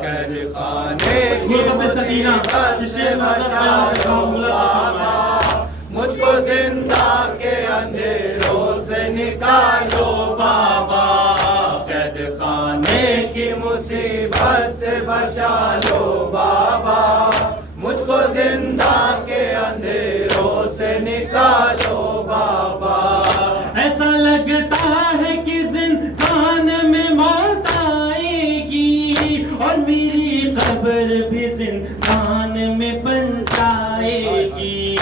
قید خانے کی مصیبت سے بچا لو بابا، مجھ کو زندہ کے اندھیروں سے نکالو بابا، قید خانے کی مصیبت سے بچا لو بابا، مجھ کو زندہ کے اندھیروں سے نکالو بابا، ایسا لگتا ہے کہ زندان میں موت آئے گی اور میری قبر بھی زندان میں بن جائے گی،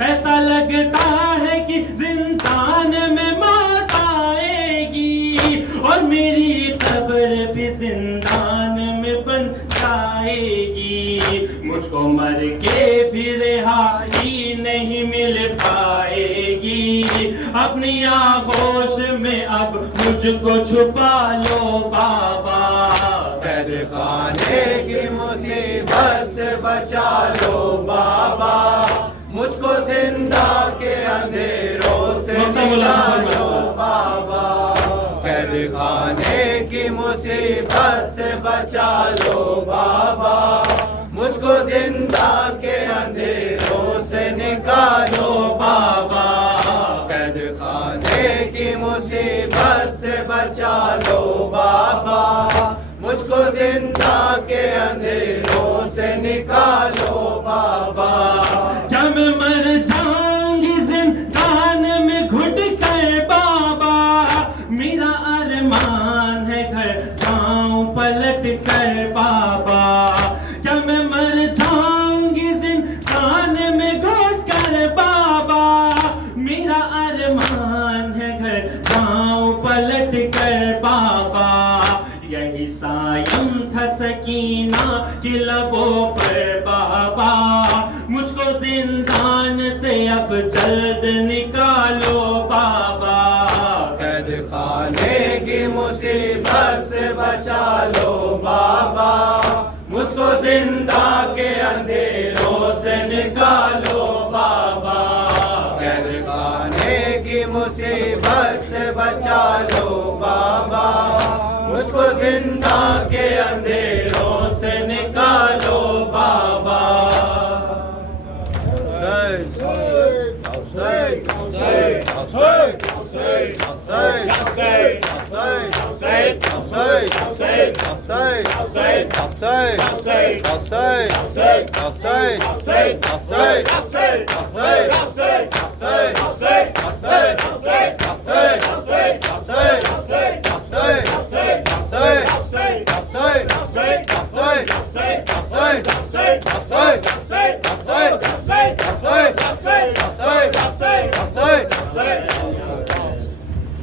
ایسا لگتا ہے کہ زندان میں موت آئے گی اور میری قبر بھی زندان میں بن جائے گی، مجھ کو مر کے بھی رہائی نہیں مل پائے گی، اپنی آغوش میں اب مجھ کو چھپا لو بابا، قید خانے کی مصیبت سے بچا لو بابا، مجھ کو زندہ کے اندھیروں سے نکالو بابا، قید خانے کی مصیبت سے بچا لو بابا، مجھ کو زندہ کے اندھیروں سے نکالو بابا، قید خانے کی مصیبت سے بچا لو بابا، مجھ کو زندہ کے اندھیروں سے نکالو بابا، کیا میں مر جاؤں گی زندان میں گھٹ کر بابا، میرا ارمان ہے گھر جاؤں پلٹ کر بابا، کیا میں مر جاؤں گی زندان میں گھٹ کر بابا، میرا ارمان ہے گھر جاؤں پلٹ کر بابا، یہی سائم تھا سکینہ کی لبوں پر بابا، مجھ کو زندان سے اب جلد نکالو بابا، قید خانے کی مصیبت سے بچا لو بابا، مجھ کو زندہ کے اندھیروں سے نکالو بابا، قید خانے کی مصیبت سے بچا لو بابا، مجھ کو زندہ کے اندھیروں سے نکالو بابا،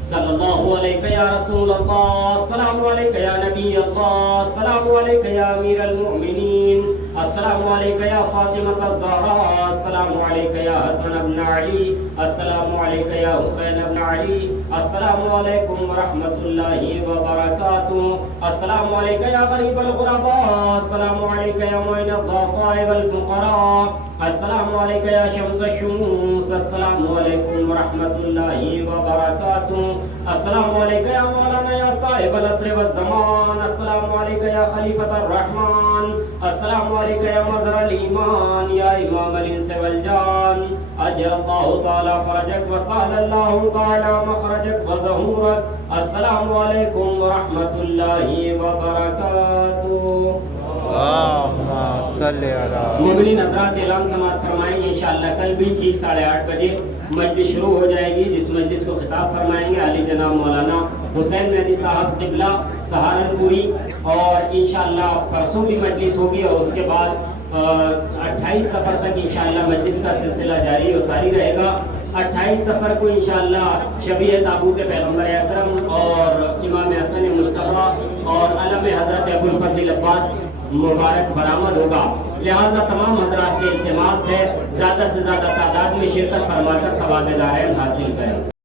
صلی اللہ علیہ یا رسول اللہ، السلام علیکہ یا نبی اللہ، السلام علیکہ یا امیر المؤمنین، السلام علیکم یا فاطمہ الزہرا، السلام علیکم یا حسن ابن علی، السلام علیکم یا حسین ابن علی، السلام علیکم ورحمۃ اللہ وبرکاتہ، السلام علیکم یا غریب الغرباء، السلام علیکم یا معین الضعفاء والفقراء، السلام علیکم یا شمس الشموس، السلام علیکم ورحمۃ اللہ وبرکاتہ، السلام علیکم یا مولانا یا صاحب العصر والزمان، السلام علیکم یا خلیفۃ الرحمن، السلام علیکم یا مظہر الایمان، یا امام الانس والجان، اجر اللہ تعالی فرجک وسہل اللہ تعالی مخرجک وظہورک، السلام علیکم ورحمۃ اللہ وبرکاتہ۔ اللهم صل على مومنین حضرات اعلان سماعت فرمائیں گے انشاءاللہ کل بھی ٹھیک 8:30 بجے مجلس شروع ہو جائے گی، جس مجلس کو خطاب فرمائیں گے علی جناب مولانا حسین مہدی صاحب قبلہ سہارنپوری، اور انشاءاللہ پرسوں بھی مجلس ہوگی، اور اس کے بعد 28 سفر تک انشاءاللہ مجلس کا سلسلہ جاری و ساری رہے گا۔ 28 سفر کو انشاءاللہ شبیہ تابوت پیغمبر اکرم اور امام حسن مصطفیٰ اور علم حضرت ابو الفضل عباس مبارک برآمد ہوگا، لہذا تمام حضرات سے التماس ہے زیادہ سے زیادہ تعداد میں شرکت فرما کر ثواب دارین حاصل کریں۔